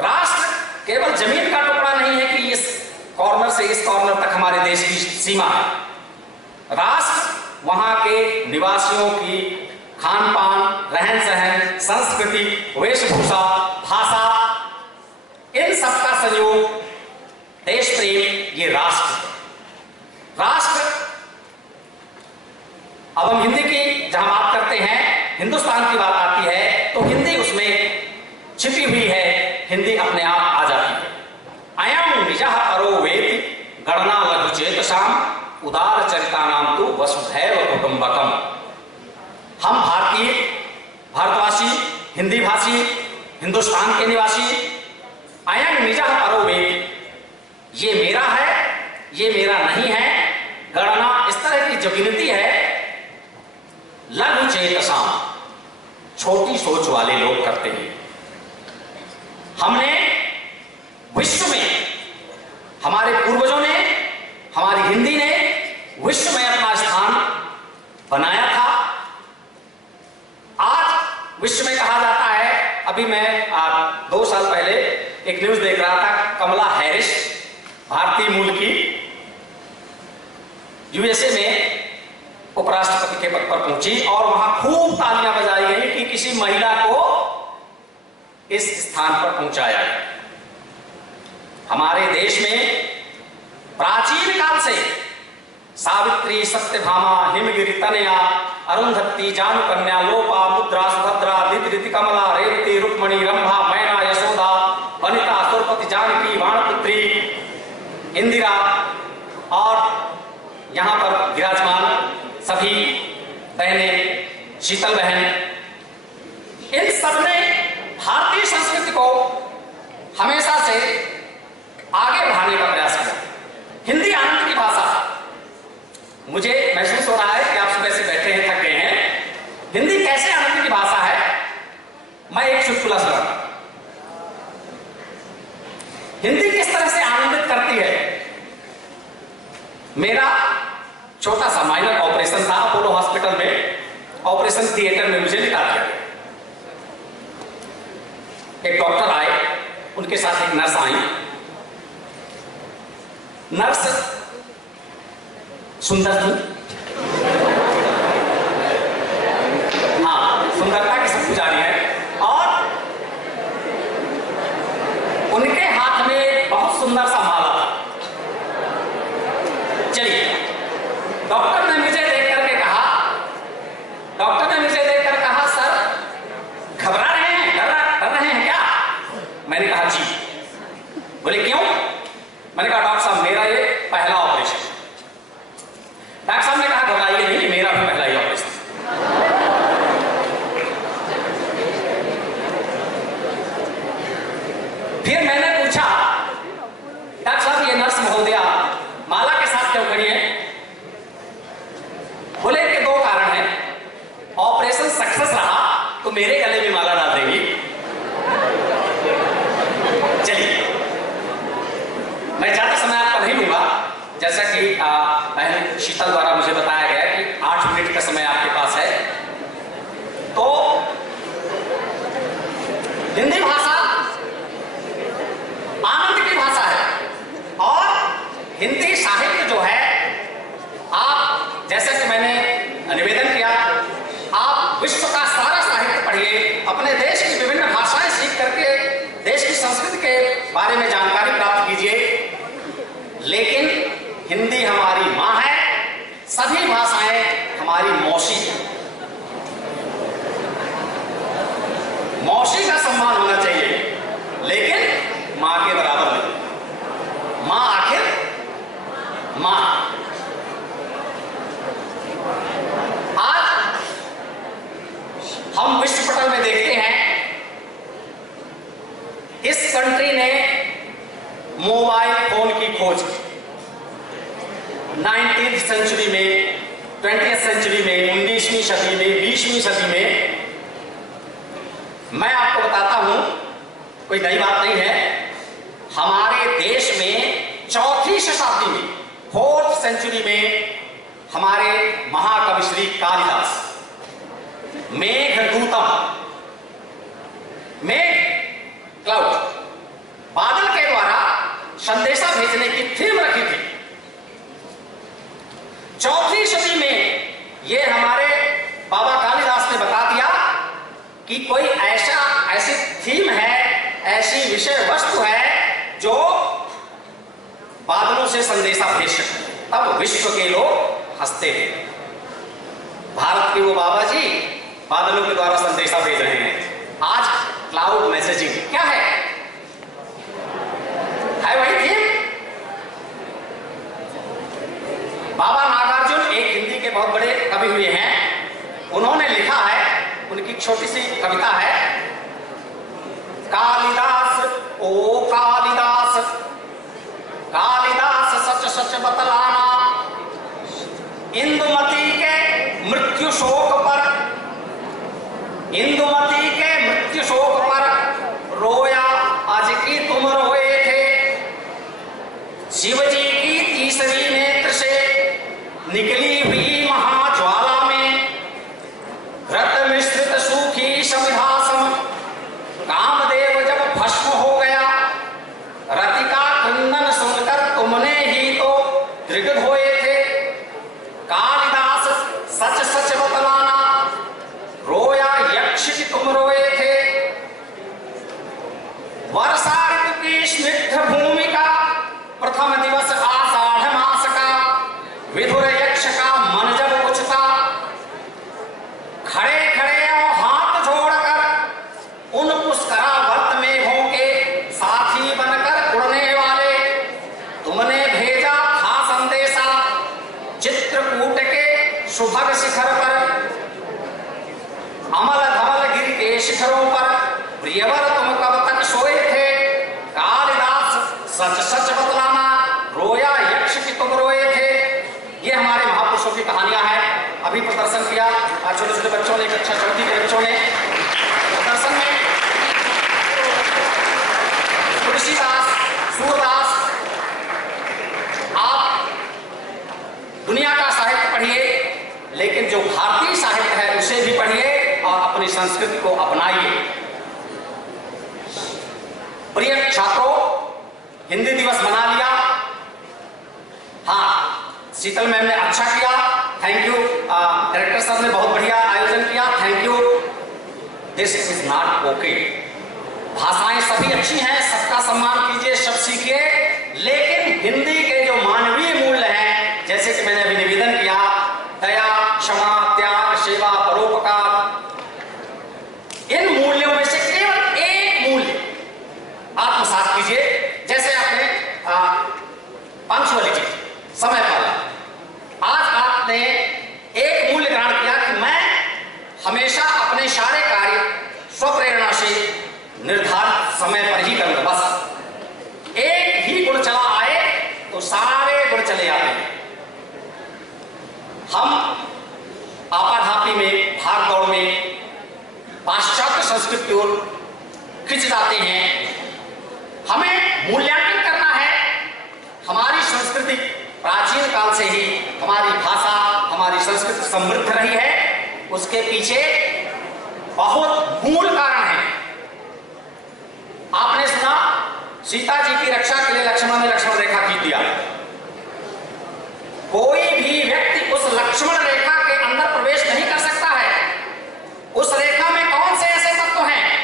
राष्ट्र केवल जमीन का टुकड़ा नहीं है कि इस कॉर्नर से इस कॉर्नर तक हमारे देश की सीमा है। राष्ट्र वहां के निवासियों की खान पान, रहन सहन, संस्कृति, वेशभूषा, भाषा, इन सबका संयोग, देश प्रेम, ये राष्ट्र। राष्ट्र, अब हम हिंदी की जहां बात करते हैं, हिंदुस्तान की बात आती है तो हिंदी उसमें छिपी हुई है, हिंदी अपने आप आ जाती है। अयम निजः परो वेति गणना लघु चेतसाम उदार चरितानाम तु वसुधैव कुटुंबकम। हम भारतीय, भारतवासी, हिंदी भाषी, हिंदुस्तान के निवासी, अयम निजः परो वेति, ये मेरा है, ये मेरा नहीं है। गणना, इस तरह की जो गिनती है, लघु चेतसाम, छोटी सोच वाले लोग करते हैं। हमने विश्व में, हमारे पूर्वजों ने, हमारी हिंदी ने विश्व में अपना स्थान बनाया था। आज विश्व में कहा जाता है, अभी मैं 2 साल पहले एक न्यूज देख रहा था, कमला हैरिस भारतीय मूल की यूएसए में उपराष्ट्रपति के पद पर पहुंची और वहां खूब तालियां बजाई गई कि किसी महिला को इस स्थान पर पहुंचाया गया। हमारे देश में प्राचीन काल से सावित्री, सत्यभामा, हिमगिरि, तनया, अरुंधति, जानुकन्या, लोपा, मुद्रा, सुभद्रा, दिति, कमला, रेवती, रुक्मणी, रंभा, मैना, यशोदा, वनिता, सुरपति, जानकी, वाणपुत्री, इंदिरा और यहां पर विराजमान सभी बहनें, शीतल बहन, इन सब ने भारतीय संस्कृति को हमेशा से आगे बढ़ाने का प्रयास किया। हिंदी आनंद की भाषा। मुझे महसूस हो रहा है कि आप सुबह से बैठे हैं, थक गए हैं। हिंदी कैसे आनंद की भाषा है, मैं एक चुटकुला सुनाऊंगा। हिंदी किस तरह से आनंदित करती है। मेरा छोटा सा माइनर ऑपरेशन था अपोलो हॉस्पिटल में, ऑपरेशन थिएटर में मुझे लिटा दिया। एक डॉक्टर आए, उनके साथ एक नर्स आई। नर्स सुंदर थी, हाँ सुंदरता की सब पुजारी है, और उनके हाथ में बहुत सुंदर सा माला था। चलिए, डॉक्टर ने मुझे देख करके कहा, सर घबरा रहे हैं, डर रहे हैं क्या? मैंने कहा जी। बोले क्यों? मैंने कहा डॉक्टर साहब मेरा ये पहला ऑपरेशन। डॉक्टर साहब ने कहा घबराइए नहीं, मेरा भी पहला ही ऑपरेशन। फिर मैंने पूछा, डॉक्टर साहब ये नर्स महोदया माला के साथ क्यों खड़ी है? बोले कि दो कारण हैं, ऑपरेशन सक्सेस रहा तो मेरे गले में माला डाल देंगी। चलिए, मैं ज्यादा समय आपका नहीं लूंगा। जैसा कि बहन शीतल द्वारा मुझे बताया गया कि 8 मिनट का समय आपके पास है, तो हिंदी भाषा आनंद की भाषा है। और हिंदी साहित्य जो है, आप जैसा कि मैंने निवेदन किया, आप विश्व का सारा साहित्य पढ़िए, अपने देश की विभिन्न भाषाएं सीख करके देश की संस्कृति के बारे में जानकारी प्राप्त कीजिए। लेकिन हिंदी हमारी मां है, सभी भाषाएं हमारी मौसी है। मौसी का सम्मान होना चाहिए, लेकिन मां के बराबर नहीं। मां आखिर मां। आज हम विश्व पटल में देखते हैं, इस कंट्री ने मोबाइल फोन की खोज की 19वीं सेंचुरी में, 20वीं सेंचुरी में, 19वीं सदी में, 20वीं सदी में। मैं आपको बताता हूं, कोई नई बात नहीं है, हमारे देश में 4वीं शताब्दी में, 4th सेंचुरी में, हमारे महाकवि श्री कालिदास मेघदूतम, मेघ क्लाउड, बादल के द्वारा संदेशा भेजने की थीम रखी थी। 4वीं सदी में ये हमारे बाबा कालिदास ने बता दिया कि कोई ऐसी थीम है, ऐसी विषय वस्तु है जो बादलों से संदेशा भेज सकते। तब विश्व के लोग हंसते थे, भारत के वो बाबा जी बादलों के द्वारा संदेशा भेज रहे हैं। आज क्लाउड मैसेजिंग क्या है वही थीम। बाबा नागार्जुन एक हिंदी के बहुत बड़े कवि हुए हैं, उन्होंने लिखा है, उनकी छोटी सी कविता है, कालिदास ओ कालिदास, कालिदास सच सच बतलाना, इंदुमती के मृत्यु शोक पर, इंदुमती के मृत्यु शोक पर रोया आज की तुम रोए थे, शिव जी की तीसरी नेत्र से निकली हुई महाज्वाला में, रत मिश्रित सूखी समिधा सम, कामदेव जब भस्म हो गया चित्रकूट के सुभग शिखर पर, अमल धवल गिर के शिखरों पर प्रियवर तुम कब तक सोए थे। कालिदास सच सच बतलाना, रोया यक्ष की तुम रोए थे। ये हमारे महापुरुषों की कहानियां हैं। अभी प्रदर्शन किया आज छोटे छोटे बच्चों ने, कक्षा चौथी के बच्चों ने प्रदर्शन में तुलसीदास, सूरदास। आप दुनिया का साहित्य पढ़िए, लेकिन जो भारतीय साहित्य है उसे भी पढ़िए और अपनी संस्कृति को अपनाइए। प्रिय छात्रों, हिंदी दिवस मना लिया। हाँ, शीतल मैम ने अच्छा किया, थैंक यू। डायरेक्टर साहब ने बहुत बढ़िया आयोजन किया, thank you. This is not okay. भाषाएं सभी अच्छी हैं, सबका सम्मान कीजिए, सब सीखिए, लेकिन हिंदी के जो मानवीय मूल्य हैं, जैसे कि मैंने अभी निवेदन किया, दया, क्षमा, त्याग, सेवा, परोपकार, इन मूल्यों में से केवल एक मूल्य आत्मसात कीजिए। जैसे आपने पंक्चुअलिटी, समय पालना। आज आपने एक मूल्य ग्रहण किया कि मैं हमेशा अपने सारे कार्य स्वप्रेरणा से निर्धारित समय पर ही करूंगा। बस एक ही गुण चला आए तो सारे गुण चले आते हैं। हम आपाधापी में, भाग दौड़ में पाश्चात्य संस्कृति की ओर खिंच जाते हैं। हमें मूल्यांकन करना है। हमारी संस्कृति प्राचीन काल से ही, हमारी भाषा, हमारी संस्कृति समृद्ध रही है। उसके पीछे बहुत मूल कारण है। आपने सुना, सीता जी की रक्षा के लिए लक्ष्मण ने लक्ष्मण रेखा खींच दिया। कोई भी व्यक्ति उस लक्ष्मण रेखा के अंदर प्रवेश नहीं कर सकता है। उस रेखा में कौन से ऐसे तत्व हैं?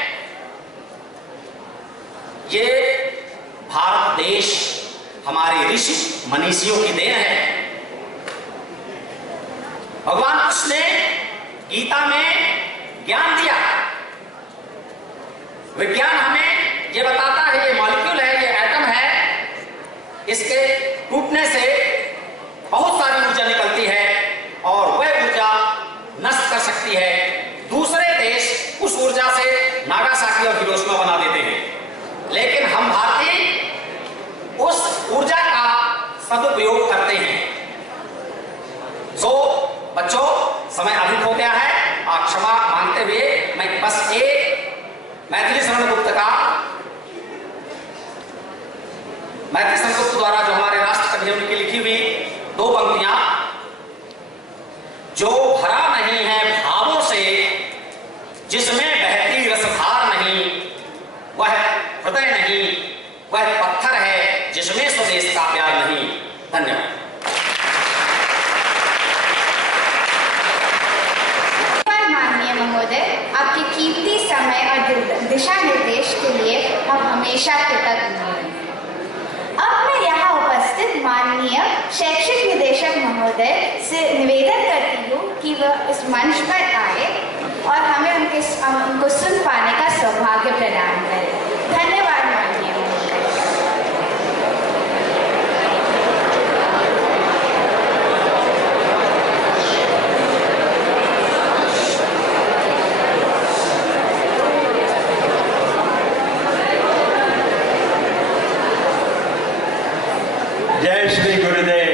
ये भारत देश हमारे ऋषि मनीषियों की देन है। भगवान कृष्ण ने गीता में ज्ञान दिया। विज्ञान हमें ये बताता है, ये मॉलिक्यूल है, ये एटम है, इसके टूटने से बहुत सारी ऊर्जा निकलती है और वह ऊर्जा नष्ट कर सकती है। दूसरे देश उस ऊर्जा से नागासाकी और हिरोशिमा बना देते हैं, लेकिन हम भारतीय उस ऊर्जा का सदुपयोग करते हैं। बच्चों, समय अधिक हो गया है, क्षमा मांगते हुए मैं बस एक मैथिली शरण गुप्त द्वारा जो हमारे राष्ट्र कवि उनकी लिखी हुई 2 पंक्तियां, जो भरा नहीं है भावों से, जिसमें बहती रसधार नहीं, वह हृदय नहीं, वह पत्थर है जिसमें स्वदेश का प्यार नहीं। धन्यवाद। माननीय महोदय, आपके कीमती समय और दिशा निर्देश के लिए हम हमेशा कृतज्ञ हैं। अब मैं यहाँ उपस्थित माननीय शैक्षिक निदेशक महोदय से निवेदन करती हूँ कि वह इस मंच पर आए और हमें उनको सुन पाने का सौभाग्य प्रदान करें। धन्यवाद माननीय महोदय। जय श्री गुरुदेव।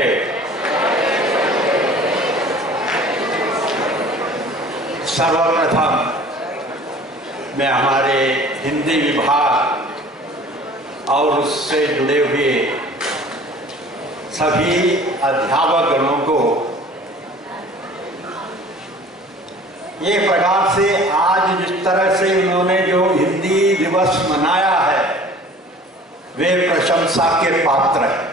सर्वप्रथम मैं हमारे हिंदी विभाग और उससे जुड़े हुए सभी अध्यापक गणों को एक प्रकार से आज जिस तरह से उन्होंने जो हिंदी दिवस मनाया है वे प्रशंसा के पात्र हैं।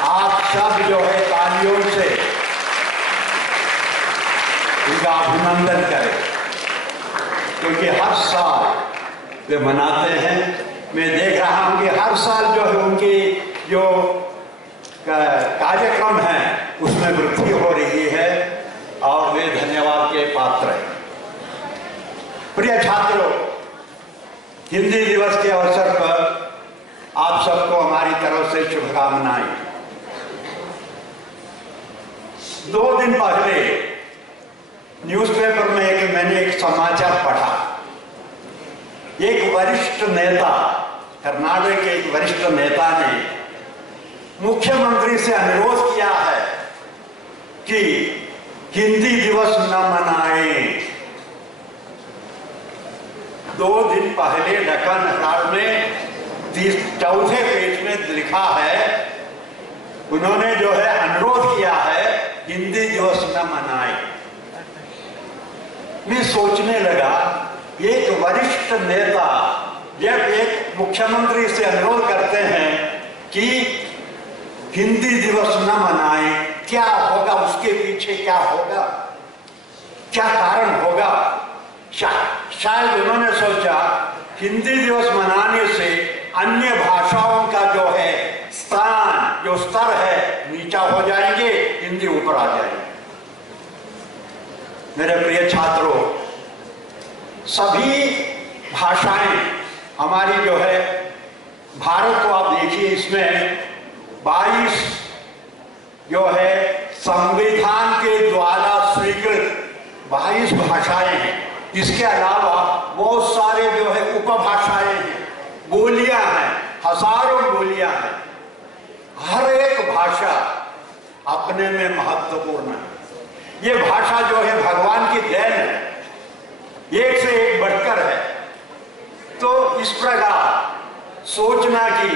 आप सब जो है तालियों से उनका अभिनंदन करें, क्योंकि हर साल वे मनाते हैं। मैं देख रहा हूं कि हर साल जो है उनकी जो कार्यक्रम है उसमें वृद्धि हो रही है और वे धन्यवाद के पात्र हैं। प्रिय छात्रों, हिंदी दिवस के अवसर पर आप सबको हमारी तरफ से शुभकामनाएं। 2 दिन पहले न्यूज़पेपर में मैंने एक समाचार पढ़ा। एक वरिष्ठ नेता, कर्नाटक के एक वरिष्ठ नेता ने मुख्यमंत्री से अनुरोध किया है कि हिंदी दिवस न मनाएं। 2 दिन पहले डेक्कन हेराल्ड में 4थे पेज में लिखा है, उन्होंने जो है अनुरोध किया है हिंदी दिवस न मनाएं। मैं सोचने लगा, एक वरिष्ठ नेता जब एक मुख्यमंत्री से अनुरोध करते हैं कि हिंदी दिवस न मनाएं, क्या होगा, उसके पीछे क्या होगा, क्या कारण होगा? शायद उन्होंने सोचा हिंदी दिवस मनाने से अन्य भाषाओं का जो है स्थान, जो स्तर है, नीचा हो जाएंगे, हिंदी ऊपर आ जाएंगे। मेरे प्रिय छात्रों, सभी भाषाएं हमारी जो है, भारत को आप देखिए, इसमें 22 जो है संविधान के द्वारा स्वीकृत 22 भाषाएं हैं। इसके अलावा बहुत सारे जो है उपभाषाएं हैं, बोलियां हैं, हजारों बोलियां हैं। हर एक भाषा अपने में महत्वपूर्ण है। ये भाषा जो है भगवान की देन है, एक से एक बढ़कर है। तो इस प्रकार सोचना कि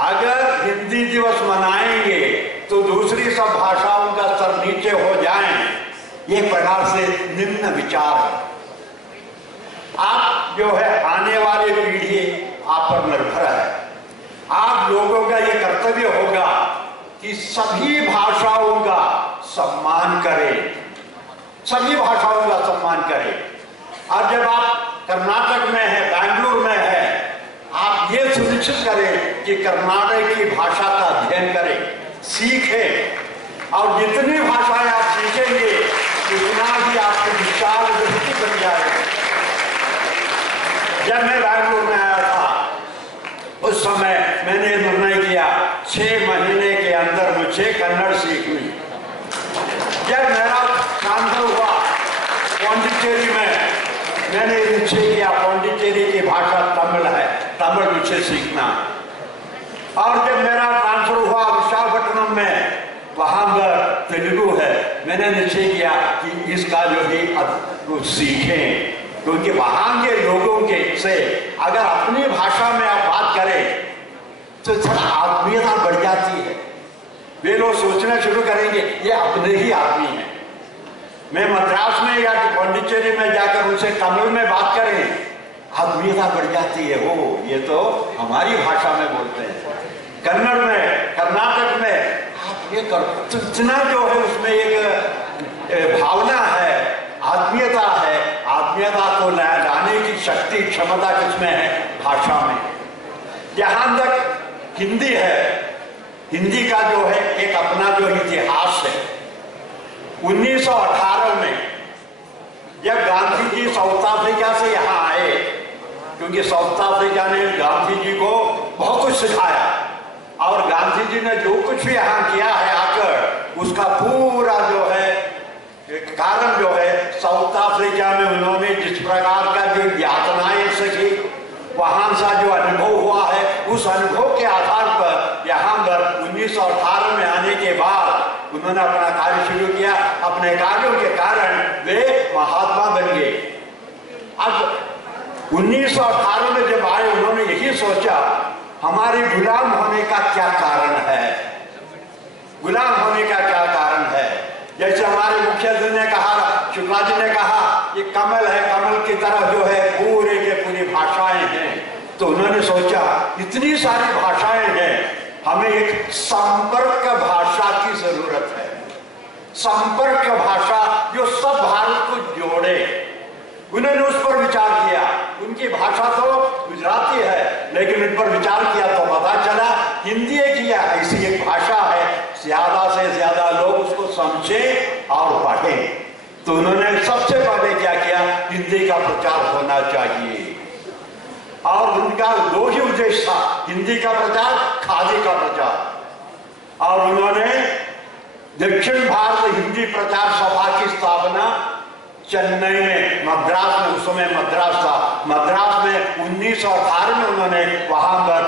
अगर हिंदी दिवस मनाएंगे तो दूसरी सब भाषाओं का स्तर नीचे हो जाए, ये प्रकार से निम्न विचार है। आप जो है आने वाली पीढ़ी आप पर निर्भर है। आप लोगों का ये कर्तव्य होगा कि सभी भाषाओं का सम्मान करें, सभी भाषाओं का सम्मान करें। और जब आप कर्नाटक में है, बेंगलुरु में है, आप ये सुनिश्चित करें कि कर्नाटक की भाषा का अध्ययन करें, सीखें। और जितनी भाषाएं आप सीखेंगे उतना ही आपकी विशाल दृष्टि बन जाएगी। जब मैं बेंगलुरु में आया था, उस समय मैंने निर्णय किया 6 महीने के अंदर मुझे कन्नड़ सीखनी। जब मेरा ट्रांसफर हुआ पौंडीचेरी में, मैंने निश्चय किया पौंडीचेरी की भाषा तमिल है, तमिल मुझे सीखना। और जब मेरा ट्रांसफर हुआ विशाखापट्टनम में, वहां पर तेलुगु है, मैंने निश्चय किया कि इसका जो भी सीखें, क्योंकि वहां के लोगों के से अगर अपनी भाषा में आप बात करें तो थोड़ा आत्मीयता बढ़ जाती है। वे लोग सोचना शुरू करेंगे ये अपने ही आदमी हैं। मैं मद्रास में या पौंडीचेरी में जाकर उनसे तमिल में बात करें, आत्मीयता बढ़ जाती है। वो ये तो हमारी भाषा में बोलते हैं। कन्नड़ में, कर्नाटक में आप ये कर, इतना जो है उसमें एक भावना है, आत्मीयता है। आत्मीयता को लाने की शक्ति, क्षमता किसमें है? भाषा में। जहां तक हिंदी है, हिंदी का जो है एक अपना जो इतिहास है। 1918 में जब गांधी जी साउथ अफ्रीका से यहाँ आए, क्योंकि साउथ अफ्रीका ने गांधी जी को बहुत कुछ सिखाया, और गांधी जी ने जो कुछ भी यहाँ किया है आकर, उसका पूरा जो है कारण जो है साउथ अफ्रीका में उन्होंने जिस प्रकार का जो यातनाएं सही, वहां सा जो अनुभव हुआ है, उस अनुभव के आधार पर यहाँ पर 1918 में आने के बाद उन्होंने अपना कार्य शुरू किया। अपने कार्यों के कारण वे महात्मा बन गए। अब 1918 में जब आए, उन्होंने यही सोचा हमारे गुलाम होने का क्या कारण है, गुलाम होने का क्या कारण है। जैसे हमारे मुखिया ने कहा, शुक्ला जी ने कहा, ये कमल है, कमल की तरह जो है पूरे के पूरी भाषाएं हैं। तो उन्होंने सोचा इतनी सारी भाषाएं हैं, हमें एक संपर्क भाषा की जरूरत है। संपर्क भाषा जो सब भारत को जोड़े। उन्होंने उस पर विचार किया। उनकी भाषा तो गुजराती है, लेकिन उन पर विचार किया तो पता चला हिंदी एक ही ऐसी एक भाषा है, ज्यादा से ज्यादा लोग उसको समझें और पढ़ें। तो उन्होंने सबसे पहले क्या किया, हिंदी का प्रचार होना चाहिए। और उनका 2 ही उद्देश्य था, हिंदी का प्रचार, खादी का प्रचार। और उन्होंने दक्षिण भारत हिंदी चेन्नई में, मद्रास में, उस समय मद्रास था, मद्रास में 1918 में उन्होंने वहां पर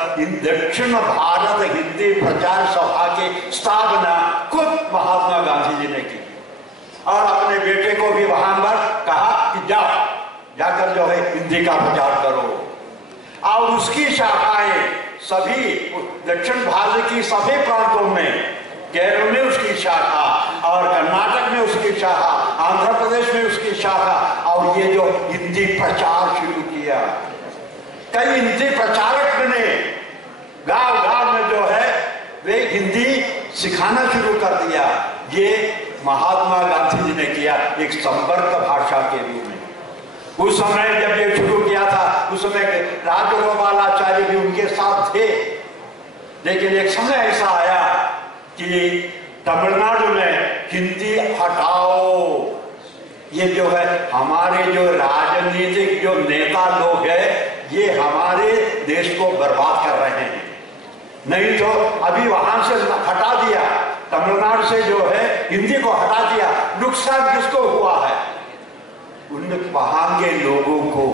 दक्षिण भारत हिंदी प्रचार सभा की स्थापना खुद महात्मा गांधी जी ने की और अपने बेटे को भी वहां पर कहा कि जाकर जो है हिंदी का प्रचार करो। और उसकी शाखाएं सभी दक्षिण भारत की सभी प्रांतों में, केरल में उसकी शाखा और कर्नाटक में उसकी शाखा, आंध्र प्रदेश में उसकी शाखा, और ये जो हिंदी प्रचार शुरू किया, कई हिंदी प्रचारक बने, गांव गांव में जो है वे हिंदी सिखाना शुरू कर दिया। ये महात्मा गांधी जी ने किया एक संपर्क भाषा के रूप में। उस समय जब ये शुरू किया था, उस समय राजगोपालाचार्य भी उनके साथ थे, लेकिन एक समय ऐसा आया कि तमिलनाडु में हिंदी हटाओ, ये जो है हमारे जो राजनीतिक जो नेता लोग हैं, ये हमारे देश को बर्बाद कर रहे हैं। नहीं तो अभी वहां से हटा दिया, तमिलनाडु से जो है हिंदी को हटा दिया, नुकसान किसको हुआ है? उन वहां के लोगों को,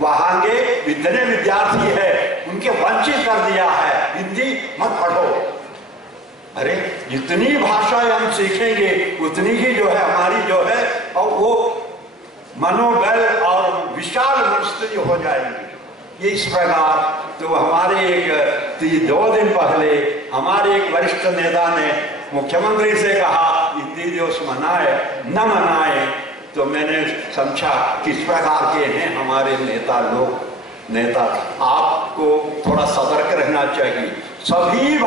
वहां के जितने विद्यार्थी है उनके वंचित कर दिया है, हिंदी मत पढ़ो। अरे जितनी भाषाएं हम सीखेंगे उतनी ही जो है हमारी जो है और वो मनोबल और विशाल मनस्थिति हो जाएगी। ये इस प्रकार तो हमारे एक 2 दिन पहले हमारे एक वरिष्ठ नेता ने मुख्यमंत्री से कहा हिंदी दिवस मनाए न मनाए, तो मैंने समझा किस प्रकार के हैं हमारे नेता लोग। नेता आपको थोड़ा सतर्क रहना चाहिए। सभी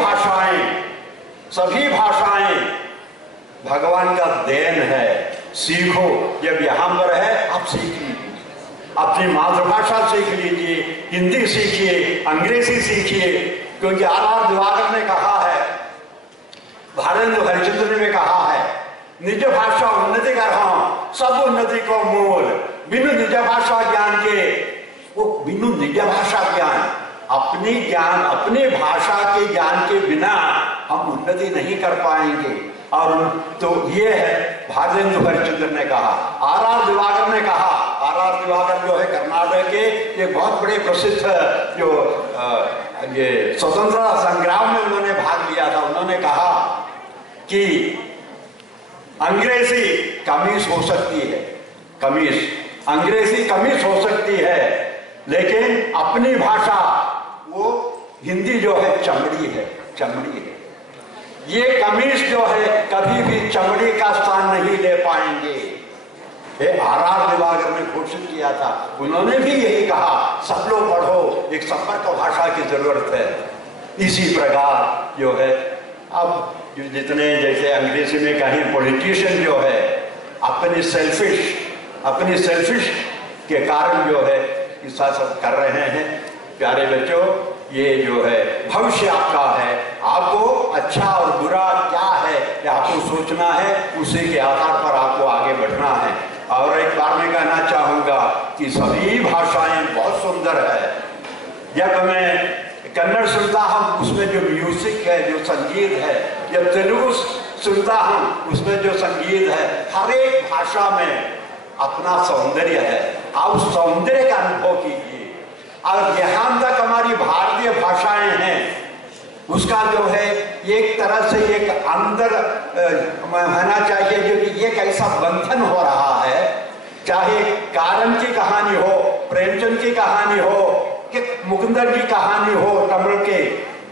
भाषाएं भगवान का देन है, सीखो। जब यहाँ पर है आप सीख लीजिए, अपनी मातृभाषा सीख लीजिए, हिंदी सीखिए, अंग्रेजी सीखिए, क्योंकि आर दिवाकर ने कहा है, भारतेंदु हरिश्चंद्र ने कहा है, निज भाषा उन्नति कर सब उन्नति को मूल, बिनु निज भाषा ज्ञान के, वो बिनु निज भाषा ज्ञान, अपनी भाषा के ज्ञान के बिना हम उन्नति नहीं कर पाएंगे। और तो ये है भारतेंदु हरिश्चंद्र ने कहा, आर दिवाकर ने कहा। आर दिवाकर जो है कर्नाटक के एक बहुत बड़े प्रसिद्ध जो ये स्वतंत्रता संग्राम में उन्होंने भाग लिया था। उन्होंने कहा कि अंग्रेजी कमीज हो सकती है, अंग्रेजी कमीज हो सकती है, लेकिन अपनी भाषा वो हिंदी जो है चमड़ी है। ये कमीज जो है कभी भी चमड़ी का स्थान नहीं ले पाएंगे। ये आर दिवाकर ने घोषित किया था, उन्होंने भी यही कहा सब लोग पढ़ो, एक संपर्क भाषा की जरूरत है। इसी प्रकार जो है अब जितने जैसे अंग्रेजी में कहीं पॉलिटिशियन जो है अपनी सेल्फिश के कारण जो है ऐसा सब कर रहे हैं। प्यारे बच्चों, ये जो है भविष्य आपका है, आपको अच्छा और बुरा क्या है ये आपको सोचना है, उसी के आधार पर आपको आगे बढ़ना है। और एक बार मैं कहना चाहूँगा कि सभी भाषाएं बहुत सुंदर है। जब मैं कन्नड़ सुनता हूँ उसमें जो म्यूजिक है, जो संगीत है, जब तेलुगु सुनता हूँ उसमें जो संगीत है, हर एक भाषा में अपना सौंदर्य है। आप उस सौंदर्य का अनुभव कीजिए। और यहाँ तक हमारी भारतीय भाषाएं हैं, उसका जो है एक तरह से एक अंदर होना चाहिए जो कि एक ऐसा बंधन हो रहा है, चाहे कारन की कहानी हो, प्रेमचंद की कहानी हो कि मुकुंदन की कहानी हो, तमिल के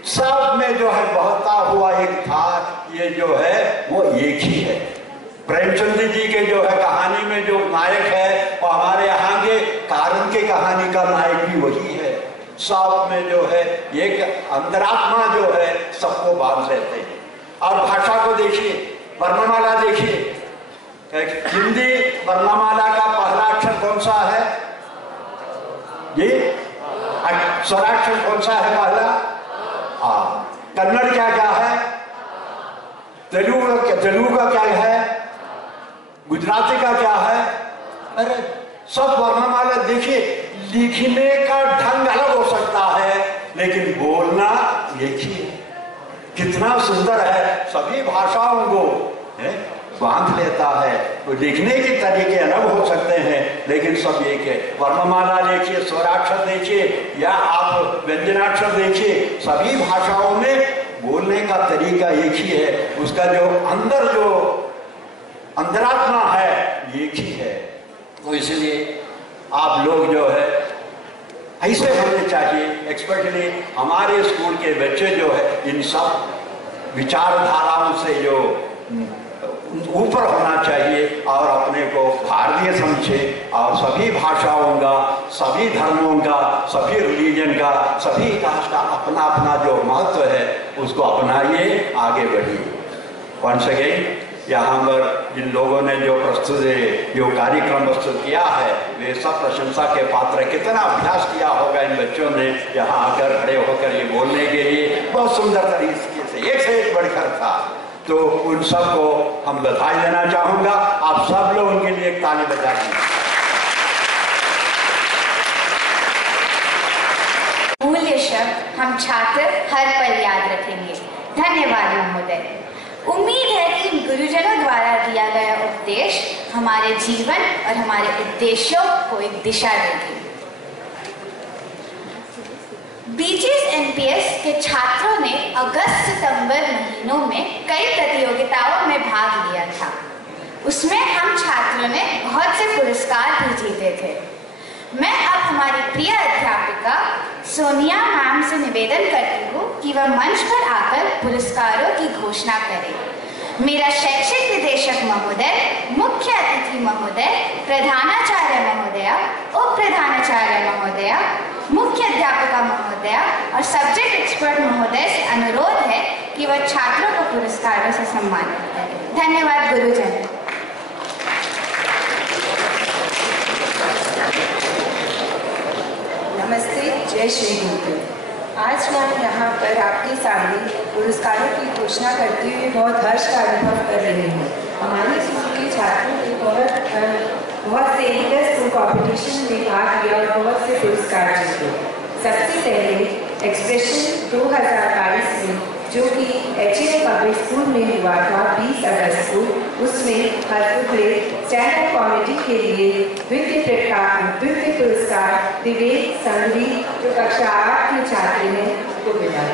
सब में जो है बहता हुआ एक था, ये जो है वो एक ही है। प्रेमचंद जी के जो है कहानी में जो नायक है वो हमारे यहाँ के कारन की कहानी का नायक भी वही है। सब में जो है एक अंतरात्मा जो है सबको बांध लेते हैं। और भाषा को देखिए, वर्णमाला देखिए, हिंदी वर्णमाला का पहला अक्षर कौन सा है जी? स्वराक्षर कौन सा है पहला? कन्नड़ क्या क्या है? तेलुगु का क्या है? गुजराती का क्या है? अरे सब वर्णमाला देखिए, लिखने का ढंग अलग हो सकता है लेकिन बोलना एक ही है। कितना सुंदर है। सभी भाषाओं को बांध लेता है। तो लिखने के तरीके अलग हो सकते हैं लेकिन सब एक है। वर्णमाला देखिए, स्वराक्षर देखिए या आप व्यंजनाक्षर देखिए, सभी भाषाओं में बोलने का तरीका एक ही है। उसका जो अंदर जो अंतरात्मा है एक ही है। तो इसलिए आप लोग जो है ऐसे होने चाहिए, एक्सपेशली हमारे स्कूल के बच्चे जो है इन सब विचारधाराओं से जो ऊपर होना चाहिए और अपने को भारतीय समझे और सभी भाषाओं का, सभी धर्मों का, सभी रिलीजन का, सभी कास्ट का अपना अपना जो महत्व है उसको अपनाइए, आगे बढ़िए। वंस अगेन यहाँ पर जिन लोगों ने जो कार्यक्रम प्रस्तुत किया है वे सब प्रशंसा के पात्र। कितना अभ्यास किया होगा इन बच्चों ने यहाँ आकर खड़े होकर ये बोलने के लिए, बहुत सुंदर तरीके से एक बढ़कर था। तो उन सबको हम बधाई देना चाहूँगा। आप सब लोग उनके लिए एक ताली बजाएं। मूल्य शब्द हम छात्र हर पल याद रखेंगे। धन्यवाद महोदय। उम्मीद है कि इन गुरुजनों द्वारा दिया गया उपदेश हमारे जीवन और हमारे उद्देश्यों को एक दिशा देगी। बीजीएस एनपीएस के छात्रों ने अगस्त सितंबर महीनों में कई प्रतियोगिताओं में भाग लिया था। उसमें हम छात्रों ने बहुत से पुरस्कार भी जीते थे। मैं अब हमारी प्रिय अध्यापिका सोनिया मैम से निवेदन करती हूँ कि वह मंच पर आकर पुरस्कारों की घोषणा करें। मेरा शैक्षिक निदेशक महोदय, मुख्य अतिथि महोदय, प्रधानाचार्य महोदया, उप प्रधानाचार्य महोदया, मुख्य अध्यापिका महोदया और सब्जेक्ट एक्सपर्ट महोदय से अनुरोध है कि वह छात्रों को पुरस्कारों से सम्मानित करें। धन्यवाद गुरुजन। नमस्ते, जय श्री गुरुदेव। आज मैं यहाँ पर आपके सामने पुरस्कारों की घोषणा करते हुए बहुत हर्ष का अनुभव कर रही हूँ। हमारे स्कूल के छात्रों ने बहुत से इंटर स्कूल कॉम्पिटिशन में भाग लिया और बहुत से पुरस्कार जीते। सबसे पहले एक्सप्रेशन 2022 में जो कि HAL पब्लिक स्कूल में हुआ था 20 अगस्त को, उसमें स्टैंड अप कॉमेडी के लिए द्वितीय पुरस्कार विवेक संघवी जो कक्षा 8 के छात्र हैं को मिला।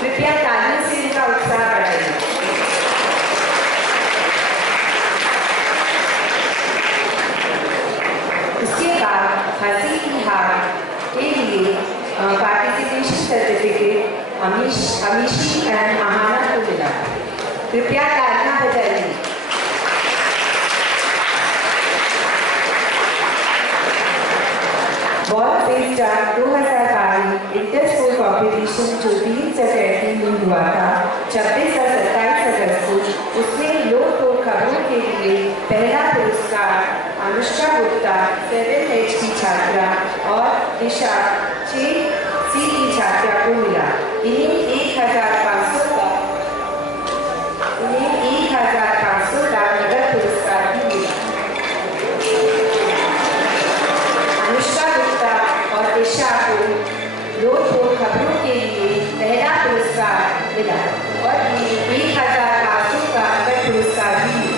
कृपया तालियों से इनका उत्साह बढ़ाइए। उसके बाद हंसी की हार के लिए participation certificate Amishi and Mahana को मिला। कृपया तालियां बजाइए। बॉल फेस 2022 इंटर स्कूल कॉम्पिटिशन जो 3 से में हुआ था 26 और 27 अगस्त को, उसमें लोक तो खबरों के लिए पहला पुरस्कार अनुष्का गुप्ता 7H की छात्रा और दिशा 6C की छात्रा को मिला। इन्हें 1,500 का नगद पुरस्कार भी मिला। अनुष्का गुप्ता और दिशा को लोक तो खबरों के लिए पहला पुरस्कार मिला और इन्हें 1,500 का नगद पुरस्कार भी मिला।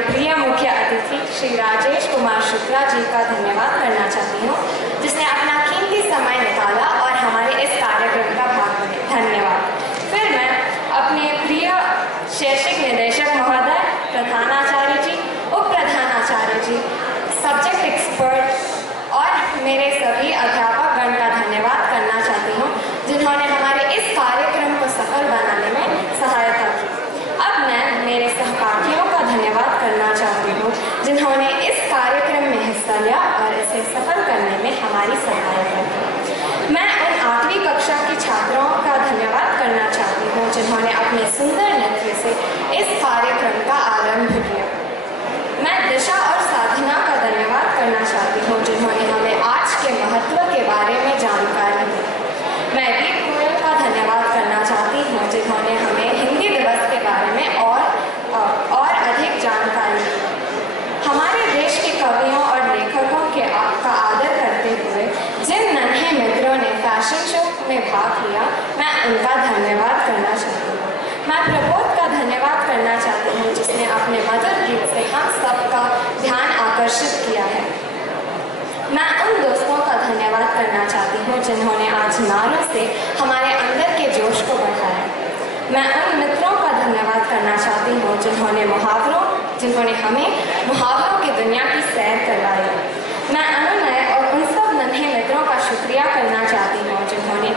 हमारे प्रिय मुख्य अतिथि श्री राजेश कुमार शुक्ला जी का धन्यवाद करना चाहती हूँ, जिसने अपना कीमती समय निकाला और हमारे इस कार्यक्रम का भाग बने। धन्यवाद। फिर मैं अपने प्रिय शैक्षिक निदेशक महोदय, प्रधानाचार्य जी, उप प्रधानाचार्य जी, सब्जेक्ट एक्सपर्ट और मेरे सभी अध्यापक गण का धन्यवाद करना चाहती हूँ, जिन्होंने हमारे इस कार्यक्रम को सफल बनाने में सहायता की। अब मैं मेरे सहपाठियों का धन्यवाद करना चाहती हूँ, जिन्होंने इस कार्यक्रम में हिस्सा लिया और इसे सफल करने में हमारी सहायता की। मैं उन 8वीं कक्षा की छात्राओं का धन्यवाद करना चाहती हूँ, जिन्होंने अपने सुंदर नृत्य से इस कार्यक्रम का आरंभ किया। मैं दिशा और साधना का धन्यवाद करना चाहती हूँ, जिन्होंने हमें आज के महत्व के बारे में जानकारी दी। मैं दीप गोयल का धन्यवाद करना चाहती हूँ, जिन्होंने हमें हिंदी दिवस के बारे में और अधिक जानकारी दी। हमारे देश के कवियों और लेखकों का आदर करते हुए जिन नन्हे मित्रों ने फैशन शो में भाग लिया, मैं उनका धन्यवाद करना चाहती हूँ। मैं प्रबोध का धन्यवाद करना चाहती हूँ, जिसने अपने मधुर गीत से हम सबका ध्यान आकर्षित किया है। मैं उन दोस्तों का धन्यवाद करना चाहती हूँ, जिन्होंने आज नारों से हमारे अंदर के जोश को बढ़ाया। मैं उन मित्रों का धन्यवाद करना चाहती हूँ, जिन्होंने हमें मुहावरों की दुनिया की सैर करवाई। मैं अनुनय और उन सब नन्हे मित्रों का शुक्रिया करना चाहती हूँ, जिन्होंने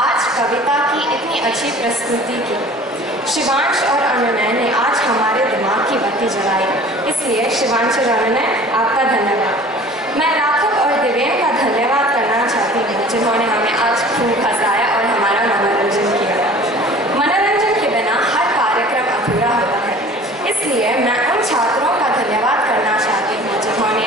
आज कविता की इतनी अच्छी प्रस्तुति की। शिवांश और अनुनय ने आज हमारे दिमाग की बत्ती जलाई, इसलिए शिवांश और अनुनय आपका धन्यवाद। मैं राघव और दिव्यांग का धन्यवाद करना चाहती हूँ, जिन्होंने हमें आज खूब हंसाया और हमारा मनोरंजन किया। मनोरंजन के बिना हर कार्यक्रम अधूरा होता है, इसलिए मैं उन छात्रों का धन्यवाद करना चाहती हूँ, जिन्होंने